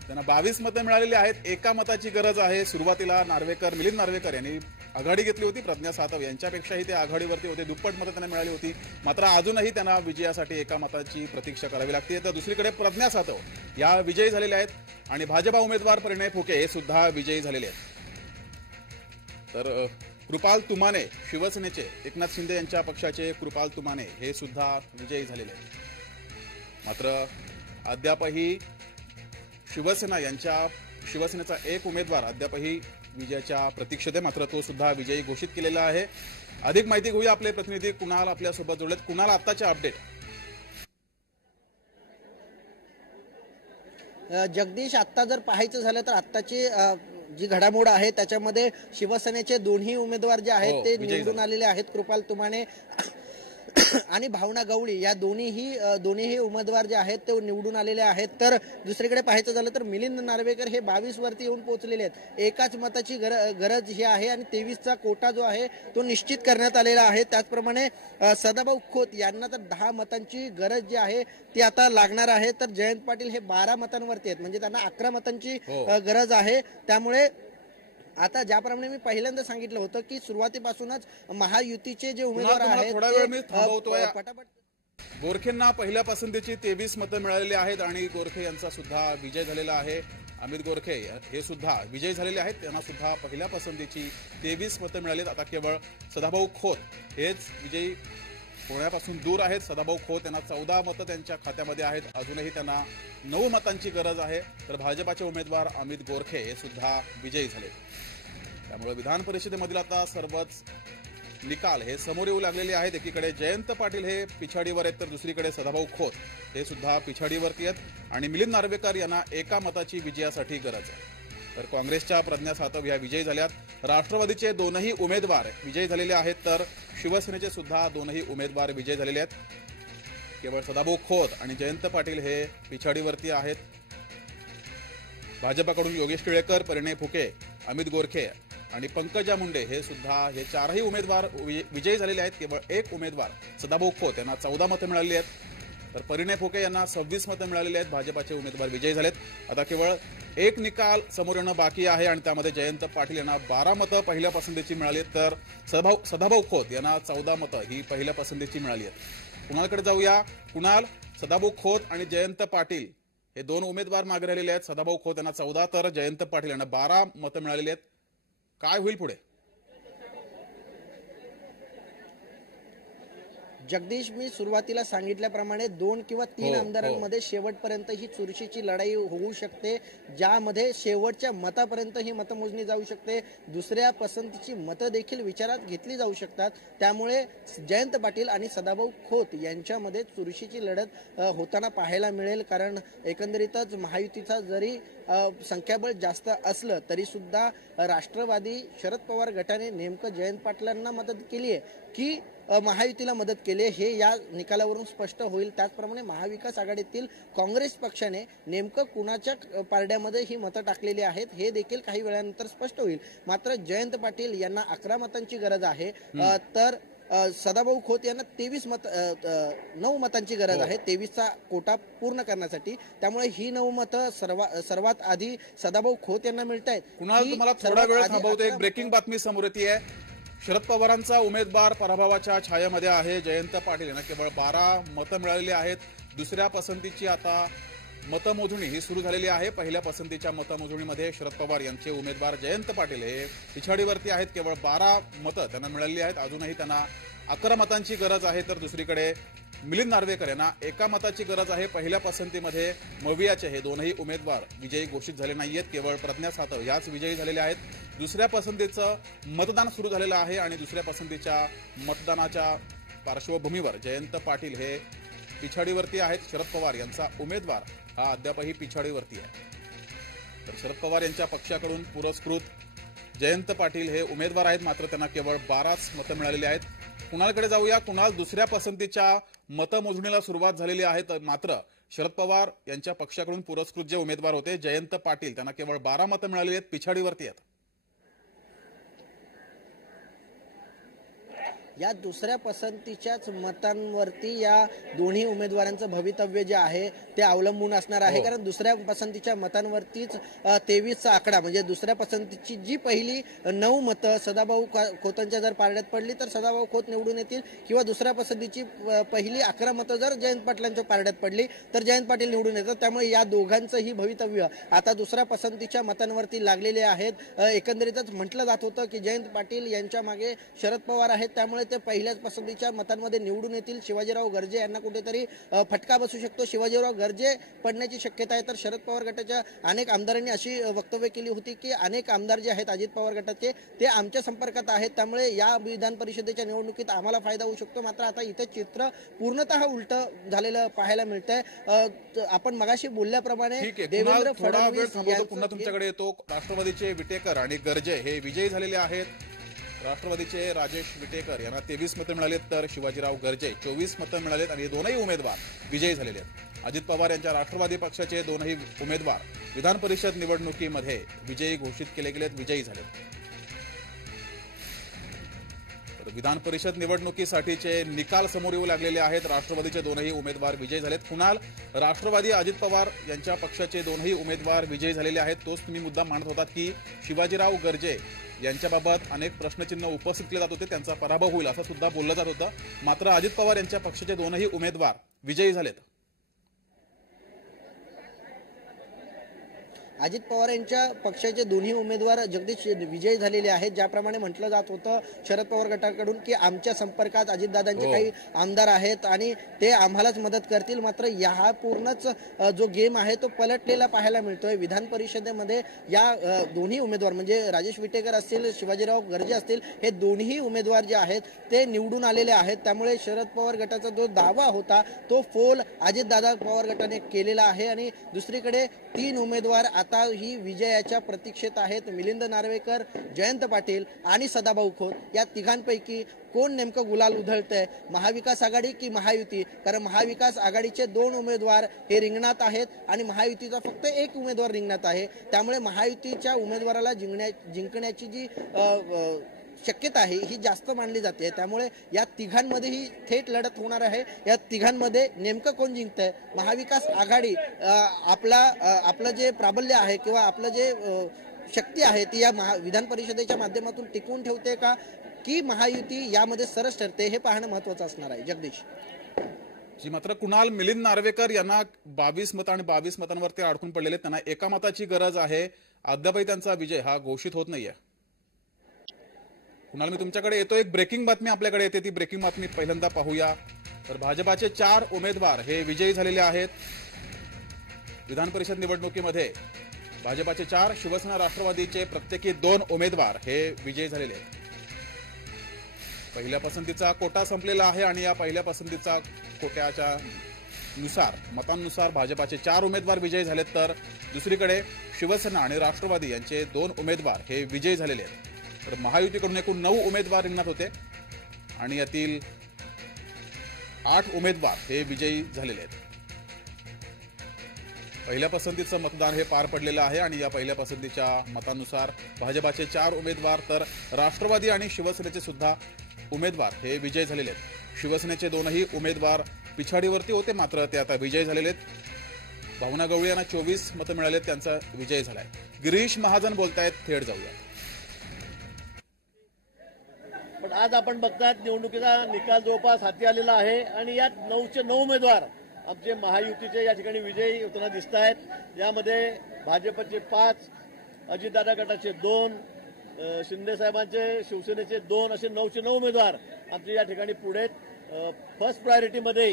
त्यांना 22 मतं मिळालेली आहेत, एका मताची गरज आहे। सुरुवातीला मिलिंद नार्वेकर यांनी आघाडी घेतली होती, प्रज्ञा सातव यांच्यापेक्षाही ते आघाडीवरती होते, दुप्पट मतं त्यांना मिळाली होती, मात्र अजूनही त्यांना विजयासाठी एका मताची प्रतीक्षा करावी लागते। तर दुसरीकडे प्रज्ञा सातव या विजयी झालेल्या आहेत आणि भाजपा उमेदवार परिणय फुके हे सुद्धा विजयी झालेले आहेत। तर कृपाल तुमाने शिवसेनेचे, एकनाथ शिंदे यांच्या पक्षाचे कृपाल तुमाने हे सुद्धा विजयी झालेले आहेत। मात्र अद्यापही शिवसेनेचा एक उमेदवार अद्यापही विजयाच्या प्रतीक्षेत आहे, मात्र तो सुद्धा विजयी घोषित केलेला आहे। अधिक माहिती घेऊया, आपले प्रतिनिधी कुणाल आपल्यासोबत जोडलेत। कुणाल, आताचे अपडेट। जगदीश, आत्ता जर पाहायचं झालं तर आत्ताची जी घडामोड आहे त्याच्यामध्ये शिवसेनेचे दोन्ही उमेदवार जे आहेत ते निवडून आलेले आहेत। कृपाल तुमाने आणि भावना गवळी या दोन्ही उमेदवार जे आहेत ते निवडून आलेले आहेत। तर दुसरीकडे पाहायचं झालं तर मिलिंद नार्वेकर हे 22 वरती येऊन पोहोचलेले आहेत। एकाच मताची गरज ही आहे आणि 23चा कोटा जो आहे तो निश्चित करण्यात आलेला आहे। त्याचप्रमाणे सदाभाऊ खोत यांना तर 10 मतांची गरज जी आहे ती आता लागणार आहे, तर जयंत पाटील हे 12 मतांवरती आहेत, म्हणजे त्यांना 11 मतांची गरज आहे। त्यामुळे आता ज्याप्रमाणे मी पहिल्यांदा सांगितलं होतं की सुरुवातीपासूनच महायुतीचे जे उमेदवार आहेत थोडा वेळ मी थांबवतोय। गोरखेंना पहिल्या पसंतीची 23 मतं मिळालेली आहेत आणि गोरखे यांचा सुद्धा विजय झालेला आहे। अमित गोरखे हे सुद्धा विजयी झालेले आहेत, त्यांना सुद्धा पहिल्या पसंतीची 23 मतं मिळाली। आता केवळ सदाभाऊ खोत हेच विजयी होण्यापासून दूर आहेत। सदाभाऊ खोत यांना 14 मतं त्यांच्या खात्यामध्ये आहेत, अजूनही त्यांना 9 मतांची गरज आहे। तर भाजपाचे उमेदवार अमित गोरखे हे सुद्धा विजयी झाले। त्यामुळे विधान परिषदेमधील आता सर्वच निकाल हे समोर येऊ लागलेले आहेत। एकीकडे जयंत पाटील हे पिछाडीवर आहेत, तर दुसरीकडे सदाभाऊ खोत हे सुद्धा पिछाडीवरती आहेत आणि मिलिंद नार्वेकर यांना एका मताची विजयासाठी गरज आहे। तर काँग्रेसच्या प्रज्ञा सातव या विजयी झाल्यात। राष्ट्रवादीचे दोनही उमेदवार विजयी झालेले आहेत, तर शिवसेनेचे सुद्धा दोनही उमेदवार विजयी झालेले आहेत। केवळ सदाभाऊ खोत आणि जयंत पाटील हे पिछाडीवरती आहेत। भाजपाकडून योगेश टिळेकर, परिणय फुके, अमित गोरखे आणि पंकजा मुंडे हे चारही उमेदवार विजयी झालेले आहेत। केवळ एक उमेदवार सदाभाऊ खोत यांना 14 मतं मिळालेली आहेत, तर परिणय फुके यांना 26 मतं मिळालेली आहेत। भाजपाचे उमेदवार विजयी झालेत। आता केवळ एक निकाल समोर येणं बाकी आहे आणि त्यामध्ये जयंत पाटील यांना 12 मतं पहिल्या पसंतीची मिळाली, तर सदाभाऊ खोत यांना 14 मतं ही पहिल्या पसंतीची मिळाली आहेत। कुणालकडे जाऊया। कुणाल, सदाभाऊ खोत आणि जयंत पाटील हे दोन उमेदवार मागे राहिलेले आहेत। सदाभाऊ खोत यांना 14 तर जयंत पाटील यांना 12 मतं मिळालेली आहेत। काय होईल पुढे? जगदीश, मी सुरुवातीला सांगितल्याप्रमाणे 2 किंवा 3 आमदारांमध्ये शेवटपर्यंत ही चुरशीची लढाई होऊ शकते, ज्यामध्ये शेवटच्या मतापर्यंत ही मतमोजणी जाऊ शकते. दुसऱ्या पसंतीची मतं देखील विचारात घेतली जाऊ शकतात. त्यामुळे जयंत पाटील आणि सदाभाऊ खोत यांच्यामध्ये चुरशीची लढत होताना पाहायला मिळेल. कारण एकंदरीतच महायुतीचा जरी संख्याबळ जास्त असलं तरी सुद्धा राष्ट्रवादी शरद पवार गटाने नेमकं जयंत पाटलांना मदत केली आहे की महायुतीला मदत केली हे या निकालावरून स्पष्ट होईल. त्याचप्रमाणे महाविकास आघाडीतील काँग्रेस पक्षाने नेमकं कुणाच्या पारड्यामध्ये ही मतं टाकलेली आहेत हे देखील काही वेळानंतर स्पष्ट होईल. मात्र जयंत पाटील यांना 11 मतांची गरज आहे, तर सदाभाऊ खोत यांना 9 मतांची गरज आहे 23चा कोटा पूर्ण करण्यासाठी. त्यामुळे ही 9 मतं सर्वात आधी सदाभाऊ खोत यांना मिळत आहेत. कुणाल, तुम्हाला थोडा वेळ थांबवतो. एक ब्रेकिंग बातमी समोर येते. शरद पवारांचा उमेदवार पराभवाच्या छायेमध्ये आहे. जयंत पाटील यांना केवळ 12 मतं मिळालेली आहेत. दुसऱ्या पसंतीची आता मतमोजणी ही सुरू झालेली आहे. पहिल्या पसंतीच्या मतमोजणीमध्ये शरद पवार यांचे उमेदवार जयंत पाटील हे पिछाडीवरती आहेत. केवळ 12 मतं त्यांना मिळालेली आहेत. अजूनही त्यांना 11 मतांची गरज आहे. तर दुसरीकडे मिलिंद नार्वेकर यांना 1 मताची गरज आहे. पहिल्या पसंतीमध्ये मवियाचे हे दोनही उमेदवार विजयी घोषित झाले नाहीयेत. केवळ प्रज्ञा सातव याच विजयी झालेल्या आहेत. दुसऱ्या पसंतीचं मतदान सुरू झालेलं आहे आणि दुसऱ्या पसंतीच्या मतदानाच्या पार्श्वभूमीवर जयंत पाटील हे पिछाडीवरती आहेत. शरद पवार यांचा उमेदवार हा अद्यापही पिछाडीवरती आहे. तर शरद पवार यांच्या पक्षाकडून पुरस्कृत जयंत पाटील हे उमेदवार आहेत. मात्र त्यांना केवळ 12च मतं मिळालेली आहेत. कुणालकडे जाऊया. कुणाल, दुसऱ्या पसंतीच्या मतमोजणीला सुरुवात झालेली आहे. मात्र शरद पवार यांच्या पक्षाकडून पुरस्कृत जे उमेदवार होते जयंत पाटील त्यांना केवळ 12 मतं मिळालेली आहेत, पिछाडीवरती आहेत. या दुसऱ्या पसंतीच्याच मतांवरती या दोन्ही उमेदवारांचं भवितव्य जे आहे ते अवलंबून असणार आहे. कारण दुसऱ्या पसंतीच्या मतांवरतीच 23चा आकडा म्हणजे दुसऱ्या पसंतीची जी पहिली 9 मतं सदाभाऊ खोतांच्या जर पारड्यात पडली तर सदाभाऊ खोत निवडून येतील, किंवा दुसऱ्या पसंतीची पहिली 11 मतं जर जयंत पाटलांच्या पारड्यात पडली तर जयंत पाटील निवडून येतात. त्यामुळे या दोघांचंही भवितव्य आता दुसऱ्या पसंतीच्या मतांवरती लागलेले आहेत. एकंदरीतच म्हटलं जात होतं की जयंत पाटील यांच्या मागे शरद पवार आहेत, त्यामुळे ते पहिल्याच पसंतीच्या मतांमध्ये निवडून येतील. शिवाजीराव गर्जे यांना कुठेतरी फटका बसू शकतो. शिवाजीराव गर्जे पडण्याची शक्यता आहे. तर शरद पवार गटाच्या अनेक आमदारांनी अशी वक्तव्य केली होती की अनेक आमदार जे आहेत अजित पवार गटाचे ते आमच्या संपर्कात आहेत, त्यामुळे या विधान परिषदेच्या निवडणुकीत आम्हाला फायदा होऊ शकतो. मात्र आता इथे चित्र पूर्णतः उलट झालेलं पाहायला मिळतंय. आपण मगाशी बोलल्याप्रमाणे देवेंद्र फडणवीस पुन्हा तुमच्याकडे येतो. राष्ट्रवादीचे विटेकर आणि गर्जे हे विजयी झालेले आहेत. राष्ट्रवादीचे राजेश विटेकर यांना 23 मतं मिळालीत, तर शिवाजीराव गर्जे 24 मतं मिळालीत आणि हे दोनही उमेदवार विजयी झालेले आहेत. अजित पवार यांच्या राष्ट्रवादी पक्षाचे दोनही उमेदवार विधान परिषद निवडणुकीमध्ये विजयी घोषित केले गेलेत, विजयी झालेत. तर विधान परिषद निवडणुकीसाठीचे निकाल समोर येऊ लागलेले आहेत. राष्ट्रवादीचे दोनही उमेदवार विजयी झालेत. कुणाल, राष्ट्रवादी अजित पवार यांच्या पक्षाचे दोनही उमेदवार विजयी झालेले आहेत. तोच तुम्ही मुद्दा मांडत होतात की शिवाजीराव गर्जे यांच्याबाबत अनेक प्रश्नचिन्ह उपस्थित केले जात होते, त्यांचा पराभव होईल असं सुद्धा बोललं जात होतं. मात्र अजित पवार यांच्या पक्षाचे दोनही उमेदवार विजयी झालेत. अजित पवार यांच्या पक्षाचे दोन्ही उमेदवार जगदीश विजयी झालेले आहेत. ज्याप्रमाणे म्हटलं जात होतं शरद पवार गटाकडून की आमच्या संपर्कात अजितदादांचे काही आमदार आहेत आणि ते आम्हालाच मदत करतील. मात्र या पूर्णच जो गेम आहे तो पलटलेला पाहायला मिळतोय. विधान परिषदेमध्ये या दोन्ही उमेदवार म्हणजे राजेश विटेकर असतील, शिवाजीराव गर्जे असतील, हे दोन्ही उमेदवार जे आहेत ते निवडून आलेले आहेत. त्यामुळे शरद पवार गटाचा जो दावा होता तो फोल अजितदादा पवार गटाने केलेला आहे. आणि दुसरीकडे 3 उमेदवार आता ही विजयाच्या प्रतीक्षेत आहेत. मिलिंद नार्वेकर, जयंत पाटील आणि सदाभाऊ खोत या तिघांपैकी कोण नेमकं गुलाल उधळतंय, महाविकास आघाडी की महायुती? कारण महाविकास आघाडीचे 2 उमेदवार हे रिंगणात आहेत आणि महायुतीचा फक्त 1 उमेदवार रिंगणात आहे. त्यामुळे महायुतीच्या उमेदवाराला जिंकण्याची जी शक्यता आहे ही जास्त मानली जाते. त्यामुळे या तिघांमध्ये ही थेट लढत होणार आहे. या तिघांमध्ये नेमकं कोण जिंकतंय? महाविकास आघाडी आपलं जे प्राबल्य आहे किंवा आपलं जे शक्ती आहे ती या विधान परिषदेच्या माध्यमातून टिकवून ठेवते का, की महायुती यामध्ये सरस ठरते, हे पाहणं महत्वाचं असणार आहे. जगदीश जी, मात्र कुणाल, मिलिंद नार्वेकर यांना 22 मतं आणि 22 मतांवरती अडकून पडलेले, त्यांना 1 मताची गरज आहे. अद्यापही त्यांचा विजय हा घोषित होत नाहीये. कुणाल, मी तुमच्याकडे येतो. एक ब्रेकिंग बातमी आपल्याकडे येते, ती ब्रेकिंग बातमी पहिल्यांदा पाहूया. तर भाजपाचे 4 उमेदवार हे विजयी झालेले आहेत. विधान परिषद निवडणुकीमध्ये भाजपाचे 4, शिवसेना राष्ट्रवादीचे प्रत्येकी 2 उमेदवार हे विजयी झालेले आहेत. पहिल्या पसंतीचा कोटा संपलेला आहे आणि या पहिल्या पसंतीचा कोट्याच्या मतांनुसार भाजपाचे 4 उमेदवार विजयी झालेत, तर दुसरीकडे शिवसेना आणि राष्ट्रवादी यांचे 2 उमेदवार हे विजयी झालेले आहेत. तर महायुतीकडून एकूण 9 उमेदवार रिंगणात होते आणि यातील 8 उमेदवार हे विजयी झालेले आहेत. पहिल्या पसंतीचं मतदान हे पार पडलेलं आहे आणि या पहिल्या पसंतीच्या मतानुसार भाजपाचे 4 उमेदवार तर राष्ट्रवादी आणि शिवसेनेचे सुद्धा उमेदवार हे विजयी झालेले आहेत. शिवसेनेचे 2ही उमेदवार पिछाडीवरती होते, मात्र ते आता विजयी झालेले आहेत. भावना गवळी यांना 24 मतं मिळालेत, त्यांचा विजय झालाय. गिरीश महाजन बोलतायत, थेट जाऊया. पण आज आपण बघतात निवडणुकीचा निकाल जवळपास हाती आलेला आहे आणि यात 9चे 9 उमेदवार आमचे महायुतीचे या ठिकाणी विजयी होताना दिसत आहेत. यामध्ये भाजपचे 5, अजितदादा गटाचे 2, शिंदे साहेबांचे शिवसेनेचे 2 असे 9चे 9 उमेदवार आमचे या ठिकाणी पुढे फर्स्ट प्रायोरिटीमध्ये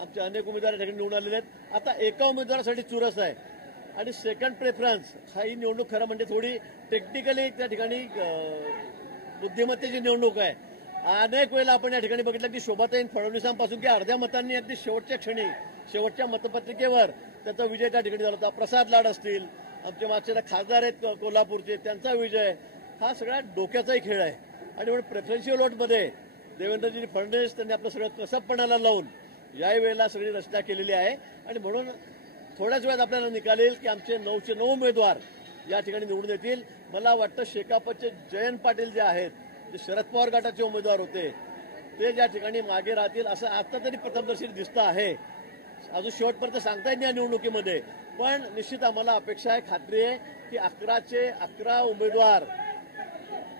आमचे अनेक उमेदवार या ठिकाणी निवडून आलेले आहेत. आता एका उमेदवारासाठी चुरस आहे आणि सेकंड प्रेफरन्स हा ही निवडणूक खरं म्हणजे थोडी टेक्निकली त्या ठिकाणी बुद्धिमत्तेची निवडणूक आहे. अनेक वेळेला आपण या ठिकाणी बघितलं की शोभाताईन फडणवीसांपासून की अर्ध्या मतांनी अगदी शेवटच्या क्षणी शेवटच्या मतपत्रिकेवर त्यांचा विजय त्या ठिकाणी झाला होता. प्रसाद लाड असतील, आमचे मागचे खासदार आहेत कोल्हापूरचे, त्यांचा विजय हा सगळा डोक्याचाही खेळ आहे. आणि म्हणून प्रेफरन्शियल वोटमध्ये देवेंद्रजी फडणवीस त्यांनी आपलं सगळं कसबपणाला लावून याही वेळेला सगळी रचना केलेली आहे आणि म्हणून थोड्याच वेळात आपल्याला निकाल येईल की आमचे 9चे 9 उमेदवार या ठिकाणी निवडून येतील. मला वाटतं शेकापचे जयंत पाटील जे आहेत, जे शरद पवार गटाचे उमेदवार होते, ते ज्या ठिकाणी मागे राहतील असं आता तरी प्रथमदर्शी दिसतं आहे. अजून शेवटपर्यंत सांगता येत नाही या निवडणुकीमध्ये, पण निश्चित आम्हाला अपेक्षा आहे, खात्री आहे की 11चे 11 उमेदवार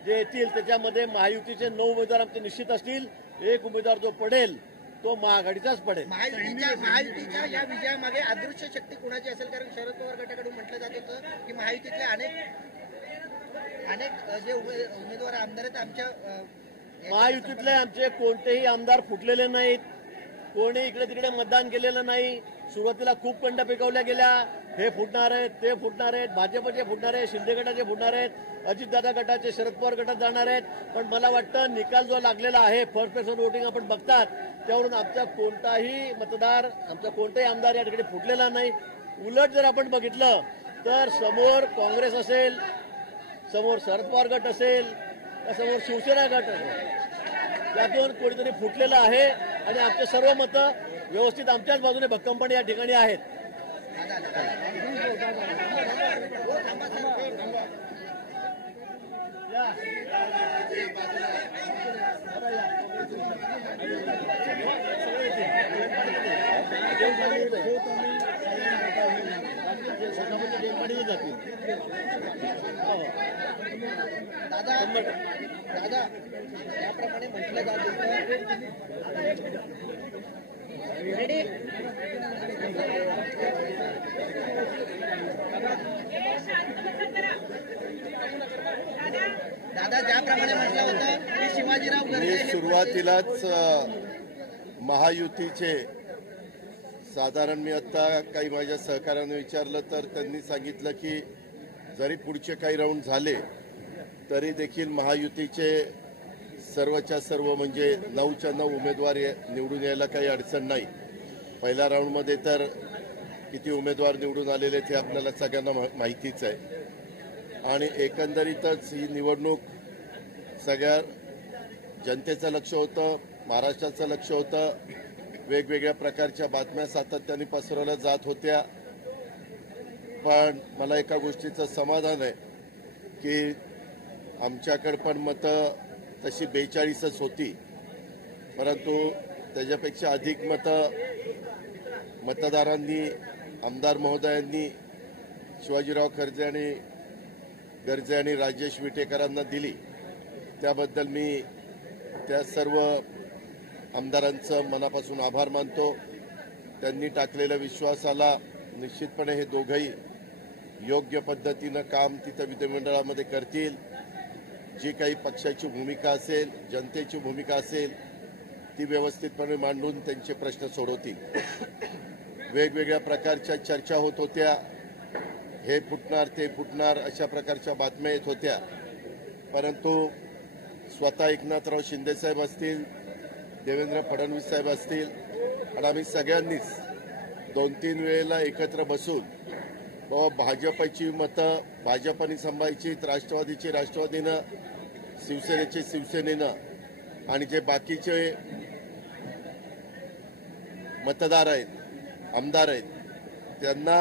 जे येतील त्याच्यामध्ये महायुतीचे 9 उमेदवार आमचे निश्चित असतील. एक उमेदवार जो पडेल तो महाआघाडीचाच पडेल. महायुतीच्या या विजयामागे अदृश्य शक्ती कुणाची असेल? कारण शरद पवार गटाकडून म्हटलं जात होतं की महायुतीतले अनेक जे उमेदवार आमदार आहेत आमच्या महायुतीतले आमचे कोणतेही आमदार फुटलेले नाहीत, कोणी इकडे तिकडे मतदान केलेलं नाही. सुरुवातीला खूप कंड पिकवल्या गेल्या, हे फुटणार आहेत, ते फुटणार आहेत, भाजपचे फुटणार आहेत, शिंदे गटाचे फुटणार आहेत, अजितदादा गटाचे, शरद पवार गटात जाणार आहेत. पण मला वाटतं निकाल जो लागलेला आहे फर्स्ट पर्सन वोटिंग आपण बघतात त्यावरून आमचा कोणताही मतदार, आमचा कोणताही आमदार या ठिकाणी फुटलेला नाही. उलट जर आपण बघितलं तर समोर काँग्रेस असेल, समोर शरद पवार गट असेल, समोर शिवसेना गट असेल, त्यातून कोणीतरी फुटलेलं आहे आणि आमचे सर्व मतं व्यवस्थित आमच्याच बाजूने भक्कमपणे या ठिकाणी आहेत. दादा याप्रमाणे म्हटलं जात होतं दादा ज्याप्रमाणे म्हटलं होतं की शिवाजीराव मी सुरुवातीलाच महायुतीचे साधारण मी आता काही माझ्या सहकार्याने विचारलं तर त्यांनी सांगितलं की जरी पुढचे काही राऊंड झाले तरी देखील महायुतीचे सर्वच्या सर्व म्हणजे 9च्या 9 उमेदवार निवडून यायला काही अडचण नाही. पहिल्या राऊंडमध्ये तर किती उमेदवार निवडून आलेले ते आपल्याला सगळ्यांना माहितीच आहे आणि एकंदरीतच ही निवडणूक सगळ्या जनतेचं लक्ष होतं, महाराष्ट्राचं लक्ष होतं. वेगवेगळ्या प्रकारच्या बातम्या सातत्याने पसरवल्या जात होत्या, पण मला एका गोष्टीचं समाधान आहे की आमच्याकडे पण मतं तशी 42च होती, परंतु त्याच्यापेक्षा अधिक मतं मतदारांनी, आमदार महोदयांनी शिवाजीराव गर्जे आणि राजेश विटेकरांना दिली. त्याबद्दल मी त्या सर्व आमदारांचं मनापासून आभार मानतो. त्यांनी टाकलेल्या विश्वासाला निश्चितपणे हे दोघंही योग्य पद्धतीनं काम तिथं विधिमंडळामध्ये करतील. जी काही पक्षाची भूमिका असेल, जनतेची भूमिका असेल, ती व्यवस्थितपणे मांडून त्यांचे प्रश्न सोडवतील. वेगवेगळ्या प्रकारच्या चर्चा होत होत्या, हे फुटणार ते फुटणार अशा प्रकारच्या बातम्या येत होत्या. परंतु स्वतः एकनाथराव शिंदे साहेब असतील, देवेंद्र फडणवीस साहेब असतील आणि आम्ही सगळ्यांनीच 2-3 वेळेला एकत्र बसून भाजपची मतं भाजपने सांभाळायची, राष्ट्रवादीची राष्ट्रवादीनं, शिवसेनेची शिवसेनेनं आणि जे बाकीचे मतदार आहेत, आमदार आहेत, त्यांना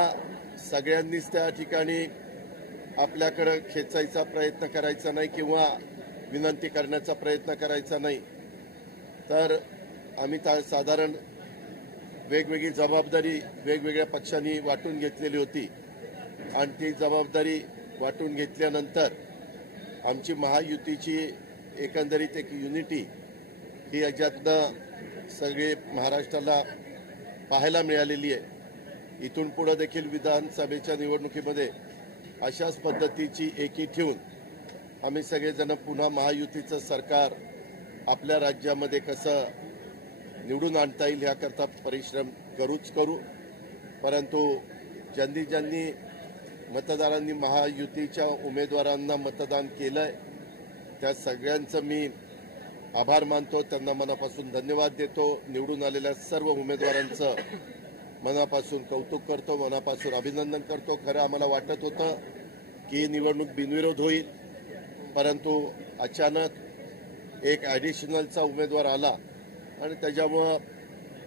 सगळ्यांनीच त्या ठिकाणी आपल्याकडे खेचायचा प्रयत्न करायचा नाही किंवा विनंती करण्याचा प्रयत्न करायचा नाही. तर आम्ही साधारण वेगवेगळी जबाबदारी वेगवेगळ्या पक्षांनी वाटून घेतलेली होती आणि ती जबाबदारी वाटून घेतल्यानंतर आमची महायुतीची एकंदरीत एक युनिटी ही याच्यातनं सगळे महाराष्ट्राला पाहायला मिळालेली आहे. इथून पुढे देखील विधानसभेच्या निवडणुकीमध्ये अशाच पद्धतीची एकी ठेवून आम्ही सगळेजण पुन्हा महायुतीचं सरकार आपल्या राज्यामध्ये कसं निवडून आणता येईल याकरता परिश्रम करू. परंतु ज्यांनी मतदारांनी महायुतीच्या उमेदवारांना मतदान केलंय त्या सगळ्यांचं मी आभार मानतो, त्यांना मनापासून धन्यवाद देतो. निवडून आलेल्या सर्व उमेदवारांचं मनापासून कौतुक करतो, मनापासून अभिनंदन करतो. खरं आम्हाला वाटत होतं की निवडणूक बिनविरोध होईल, परंतु अचानक एक ॲडिशनलचा उमेदवार आला आणि त्याच्यामुळं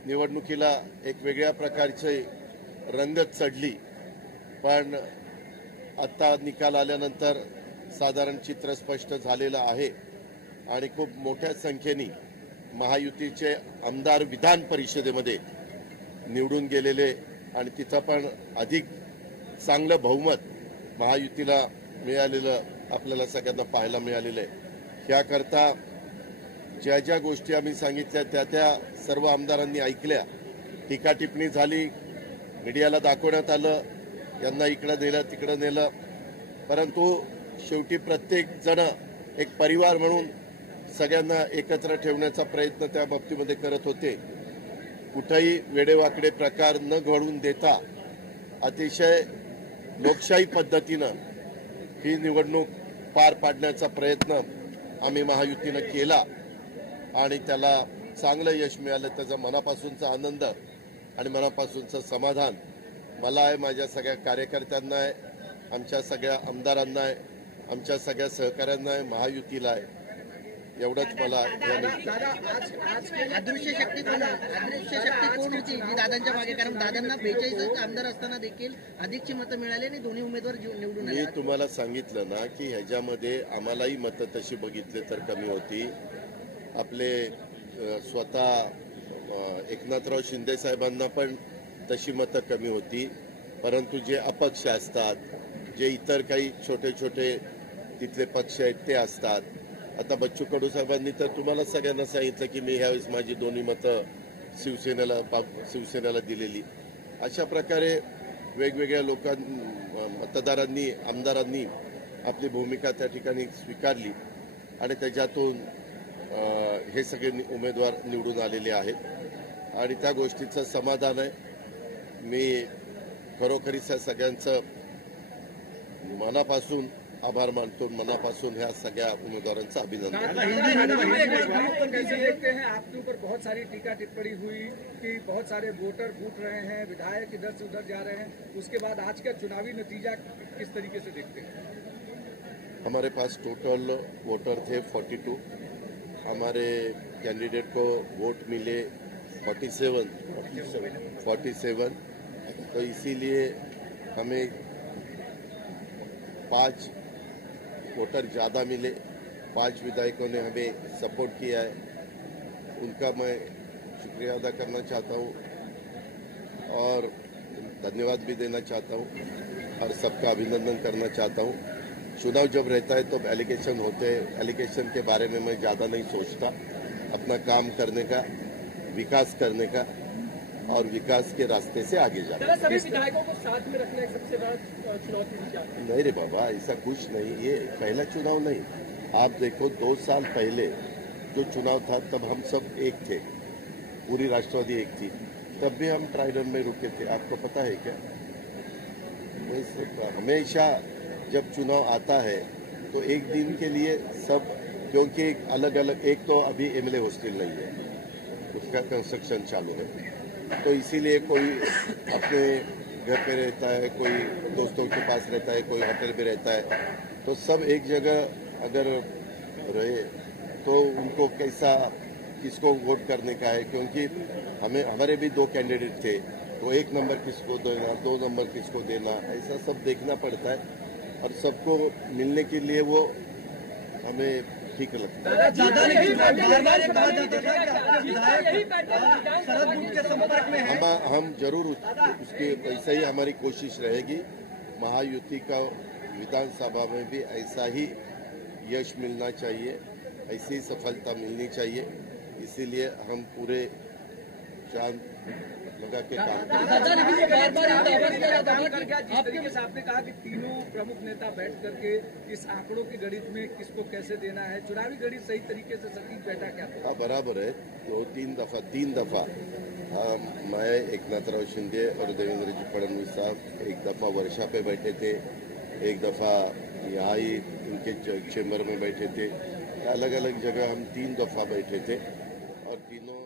निवडणुकीला एक वेगळ्या प्रकारची रंगत चढली. पण आता निकाल आल्यानंतर साधारण चित्र स्पष्ट झालेलं आहे आणि खूप मोठ्या संख्येने महायुतीचे आमदार विधान परिषदेमध्ये निवडून गेलेले आणि तिथं पण अधिक चांगलं बहुमत महायुतीला मिळालेलं आपल्याला सगळ्यांना पाहायला मिळालेलं आहे. याकरता ज्या ज्या गोष्टी आम्ही सांगितल्या त्या सर्व आमदारांनी ऐकल्या. टीका टिप्पणी झाली, मीडियाला दाखवण्यात आलं, यांना इकडं नेलं तिकडं नेलं, परंतु शेवटी प्रत्येक जण एक परिवार म्हणून सगळ्यांना एकत्र ठेवण्याचा प्रयत्न त्या बाबतीमध्ये करत होते. कुठेही वेडेवाकडे प्रकार न घडून देता अतिशय लोकशाही पद्धतीनं ही निवडणूक पार पाडण्याचा प्रयत्न आम्ही महायुतीनं केला आणि त्याला चांगलं यश मिळालं. त्याचा मनापासूनचा आनंद आणि मनापासूनचं समाधान मला आहे, माझ्या सगळ्या कार्यकर्त्यांना आहे, आमच्या सगळ्या आमदारांना आहे, आमच्या सगळ्या सहकाऱ्यांना आहे, महायुतीला आहे. एवढंच मला अदृश्य शक्ती कोण होती जी दादांच्या मागे? कारण दादांना 42 आमदार असताना देखील अधिकची मतं मिळाली आणि दोन्ही उमेदवार निवडून आले. मी तुम्हाला सांगितलं ना की ह्याच्यामध्ये आम्हालाही मतं तशी बघितले तर कमी होती. आपले स्वतः एकनाथराव शिंदे साहेबांना पण तशी मतं कमी होती, परंतु जे अपक्ष असतात, जे इतर काही छोटे छोटे तिथले पक्ष आहेत ते असतात. आता बच्चू कडू साहेबांनी तर तुम्हाला सगळ्यांना सांगितलं की मी ह्यावेळेस माझी दोन्ही मतं शिवसेनेला दिलेली. अशा प्रकारे वेगवेगळ्या मतदारांनी आमदारांनी आपली भूमिका त्या ठिकाणी स्वीकारली आणि त्याच्यातून हे सगळे उमेदवार निवडून आलेले आहेत आणि त्या गोष्टीचं समाधान आहे. मी खरोखरीच या सगळ्यांचं मनापासून आभार मानतो, मनापासून ह्या सगळ्या उमेदवारांचं अभिनंदन. देखते हैं आपके ऊपर बहुत सारी टीका टिप्पणी हुई कि बहुत सारे वोटर फूट रहे हैं, विधायक इधर से उधर जा रहे हैं. उसके बाद आज का चुनावी नतीजा किस तरीके से देखते हैं? हमारे पास टोटल वोटर थे 42. हमारे कैंडिडेट को वोट मिले 47. तो इसीलिए हमें 5 वोटर ज़्यादा मिले. 5 विधायकों ने हमें सपोर्ट किया है, उनका मैं शुक्रिया अदा करना चाहता हूँ और धन्यवाद भी देना चाहता हूँ और सबका अभिनंदन करना चाहता हूँ. चुनाव जब रहता है तो एलिगेशन होते हैं, एलिगेशन के बारे में मैं ज़्यादा नहीं सोचता. अपना काम करने का, विकास करने का और विकास के रास्ते से आगे जाना. सभी विधायकों को साथ में रखना एक सबसे बड़ा चुनौती थी. नहीं रे बाबा, ऐसा कुछ नहीं. ये पहला चुनाव नहीं, आप देखो 2 साल पहले जो चुनाव था तब हम सब एक थे, पूरी राष्ट्रवादी एक थी, तब भी हम ट्राई रन में रुके थे, आपको पता है क्या? हमेशा जब चुनाव आता है तो एक दिन के लिए सब, क्योंकि अलग अलग, एक तो अभी एमएलए हॉस्टल नहीं है, उसका कंस्ट्रक्शन चालू है, तो इसीलिए कोई अपने घर पे रहता है, कोई दोस्तों के पास रहता है, कोई होटल में रहता है, तो सब एक जगह अगर रहे तो उनको कैसा, किसको वोट करने का है, क्योंकि हमारे भी 2 कैंडिडेट थे, तो 1 नंबर किसको देना, 2 नंबर किसको देना, ऐसा सब देखना पड़ता है और सबको मिलने के लिए वो हमें ठीक लगता है। हम जरूर उसके वैसे ही हमारी कोशिश रहेगी, महायुति का विधानसभा में भी ऐसा ही यश मिलना चाहिए, ऐसी सफलता मिलनी चाहिए, इसीलिए हम पूरे जान लगा के काम जिस तरीके से आपने कहा कि तीनों प्रमुख नेता बैठ करके इस आंकड़ों की गणित में किसको कैसे देना है, चुनावी गणित सही तरीके से सटीक बैठा क्या? हाँ, बराबर है। 3 दफा मैं एकनाथराव शिंदे और देवेंद्र जी फडणवीस साहब 1 दफा वर्षा पे बैठे थे, 1 दफा यहाँ ही उनके चेंबर में बैठे थे, अलग अलग जगह हम 3 दफा बैठे थे और तीनों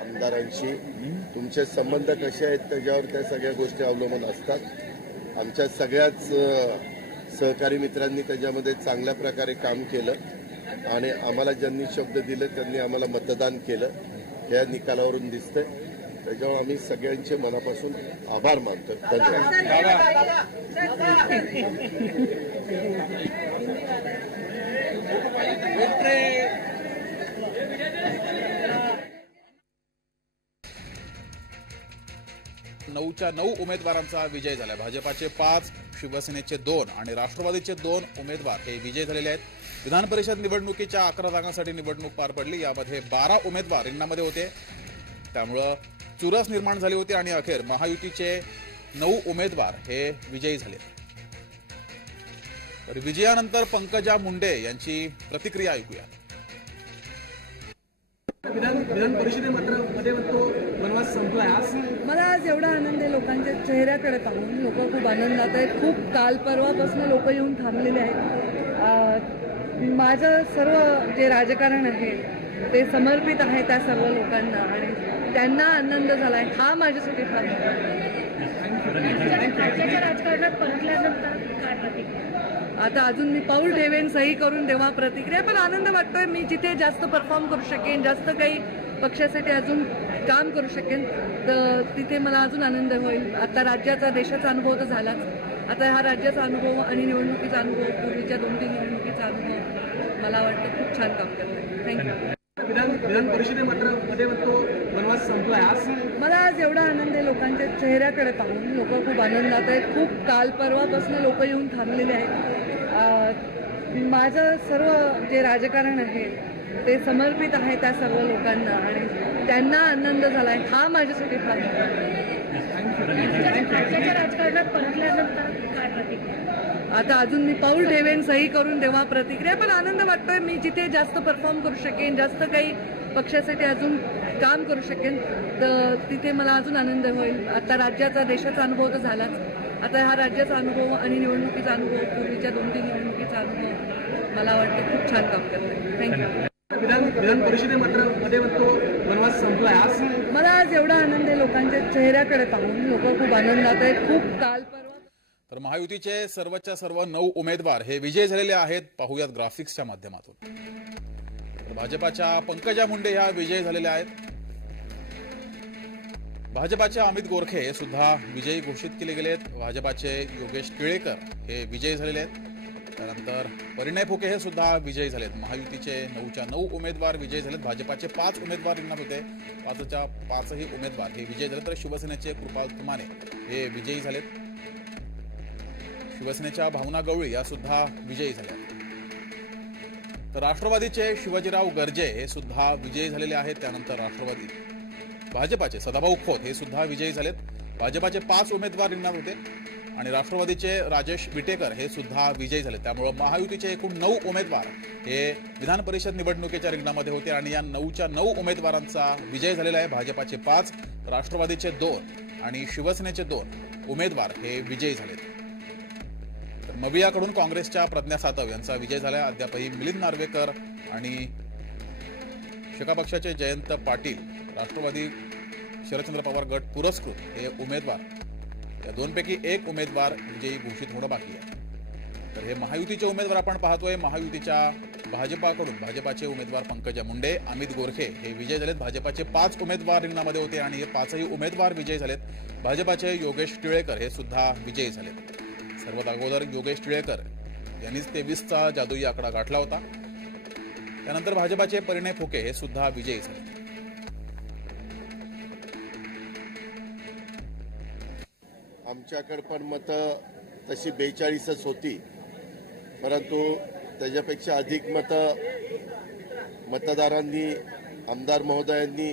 आमदारांशी तुमचे संबंध कसे आहेत त्याच्यावर त्या सगळ्या गोष्टी अवलंबून असतात। आमच्या सगळ्याच सहकारी मित्रांनी त्याच्यामध्ये चांगल्या प्रकारे काम केलं आणि आम्हाला ज्यांनी शब्द दिले त्यांनी आम्हाला मतदान केलं, या निकालावरून दिसतंय, त्याच्यामुळे आम्ही सगळ्यांचे मनापासून आभार मानतो। धन्यवाद। नऊच्या 9 उमेदवारांचा विजय झाला। भाजपाचे 5, शिवसेनेचे 2 आणि राष्ट्रवादीचे 2 उमेदवार हे विजयी झालेले आहेत। विधान परिषद निवडणुकीच्या 11 जागांसाठी निवडणूक पार पडली, यामध्ये 12 उमेदवार रिंगणामध्ये होते, त्यामुळे चुरस निर्माण झाली होती आणि अखेर महायुतीचे 9 उमेदवार हे विजयी झाले। तर विजयानंतर पंकजा मुंडे यांची प्रतिक्रिया ऐकूया। विधान परिषदेमध्ये तो वनवास संपलाय आज। मला आज एवढा आनंद आहे लोकांच्या चेहऱ्याकडे पाहून, लोक खूप आनंदात आहेत, खूप काल परवापासून लोक येऊन थांबलेले आहेत। माझं सर्व जे राजकारण आहे ते समर्पित आहे त्या सर्व लोकांना आणि त्यांना आनंद झालाय, हा माझ्यासाठी फार राजकारणात परतल्यानंतर काय प्रतिक्रिया? आता अजून मी पाऊल ठेवेन, सही करून तेव्हा प्रतिक्रिया, पण आनंद वाटतोय। मी जिथे जास्त परफॉर्म करू शकेन, जास्त काही पक्षासाठी अजून काम करू शकेन, तर तिथे मला अजून आनंद होईल। आता राज्याचा, देशाचा अनुभव तर झालाच, आता हा राज्याचा अनुभव आणि निवडणुकीचा अनुभव, पूर्वीच्या 2-3 निवडणुकीचा अनुभव, मला वाटतं खूप छान काम करतोय। थँक्यू। विधान परिषदेमध्ये तो वनवास संपलाय आज। मला आज एवढा आनंद आहे लोकांच्या चेहऱ्याकडे पाहून, लोक खूप आनंदात आहेत, खूप काल परवापासून लोक येऊन थांबलेले आहेत। माझं सर्व जे राजकारण आहे ते समर्पित आहे त्या सर्व लोकांना आणि त्यांना आनंद झालाय, हा माझ्यासाठी फार राजकारणात परतल्यानंतर काय प्रतिक्रिया? आता अजून मी पाऊल ठेवेन, सही करून तेव्हा प्रतिक्रिया, पण आनंद वाटतोय। मी जिथे जास्त परफॉर्म करू शकेन, जास्त काही पक्षासाठी अजून काम करू शकेन, तर तिथे मला अजून आनंद होईल। आता राज्याचा, देशाचा अनुभव तर झालाच, आता हा राज्याचा अनुभव आणि निवडणुकीचा अनुभव, पूर्वीच्या 2-3 निवडणुकीचा अनुभव, मला वाटतं खूप छान काम करतोय। थँक्यू। विधान परिषदेमध्ये तो वनवास संपलाय आज. मला आज एवढा आनंद आहे लोकांच्या चेहऱ्याकडे पाहून. लोक खूप आनंदात आहेत. खूप काल परवा तर महायुतीचे सर्वच्या सर्व 9 उमेदवार हे विजयी झालेले आहेत. पाहूयात ग्राफिक्सच्या माध्यमातून. भाजपाच्या पंकजा मुंडे ह्या विजयी झालेल्या आहेत. भाजपाचे अमित गोरखे हे सुद्धा विजयी घोषित केले गेलेत. भाजपाचे योगेश टिळेकर हे विजयी झालेले आहेत. त्यानंतर परिणय फुके हे सुद्धा विजयी झालेत. महायुतीचे 9च्या 9 उमेदवार विजयी झालेत. भाजपाचे 5 उमेदवार रिंगणात होते. 5च्या 5ही उमेदवार हे विजयी झाले. तर शिवसेनेचे कृपाल तुमाने हे विजयी झालेत. शिवसेनेच्या भावना गवळी या सुद्धा विजयी झाल्या. तर राष्ट्रवादीचे शिवाजीराव गर्जे हे सुद्धा विजयी झालेले आहेत. त्यानंतर राष्ट्रवादी भाजपाचे सदाभाऊ खोत हे सुद्धा विजयी झालेत. भाजपाचे 5 उमेदवार रिंगणात होते आणि राष्ट्रवादीचे राजेश विटेकर हे सुद्धा विजयी झाले. त्यामुळे महायुतीचे एकूण 9 उमेदवार हे विधान परिषद निवडणुकीच्या रिंगणामध्ये होते आणि या 9च्या 9 उमेदवारांचा विजय झालेला आहे. भाजपाचे 5, राष्ट्रवादीचे 2 आणि शिवसेनेचे 2 उमेदवार हे विजयी झालेत. तर मवियाकडून काँग्रेसच्या प्रज्ञा सातव यांचा विजय झाला. अद्यापही मिलिंद नार्वेकर आणि शका पक्षाचे जयंत पाटील, राष्ट्रवादी शरदचंद्र पवार गट पुरस्कृत हे उमेदवार, या दोनपैकी एक उमेदवार विजयी घोषित होणं बाकी आहे. तर हे महायुतीचे उमेदवार आपण पाहतोय. महायुतीच्या भाजपाकडून भाजपाचे उमेदवार पंकजा मुंडे, अमित गोरखे हे विजय झालेत. भाजपाचे 5 उमेदवार रिंगणामध्ये होते आणि हे 5ही उमेदवार विजयी झालेत. भाजपाचे योगेश टिळेकर हे सुद्धा विजयी झालेत. सर्वात अगोदर योगेश टिळेकर यांनीच 23चा जादुई आकडा गाठला होता. त्यानंतर भाजपाचे परिणय फुके हे सुद्धा विजयी झाले. आमच्याकडे पण मतं तशी 42च होती, परंतु त्याच्यापेक्षा अधिक मतं मतदारांनी, आमदार महोदयांनी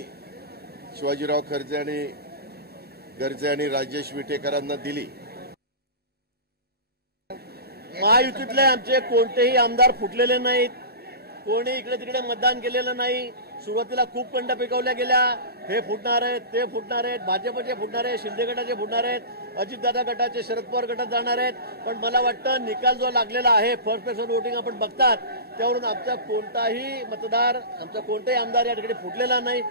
शिवाजीराव गर्जे आणि राजेश विटेकरांना दिली. महायुतीतले आमचे कोणतेही आमदार फुटलेले नाहीत. कोणी इकडे तिकडे मतदान केलेलं नाही. सुरुवातीला खूप पंड पिकवल्या गेल्या. हे फुटणार आहेत, ते फुटणार आहेत, भाजपचे फुटणार आहेत, शिंदे गटाचे फुटणार आहेत, अजितदादा गटाचे, शरद पवार गटात जाणार आहेत. पण मला वाटतं निकाल जो लागलेला आहे, फर्स्ट पर्सन वोटिंग आपण बघतात, त्यावरून आमचा कोणताही मतदार, आमचा कोणताही आमदार या ठिकाणी फुटलेला नाही.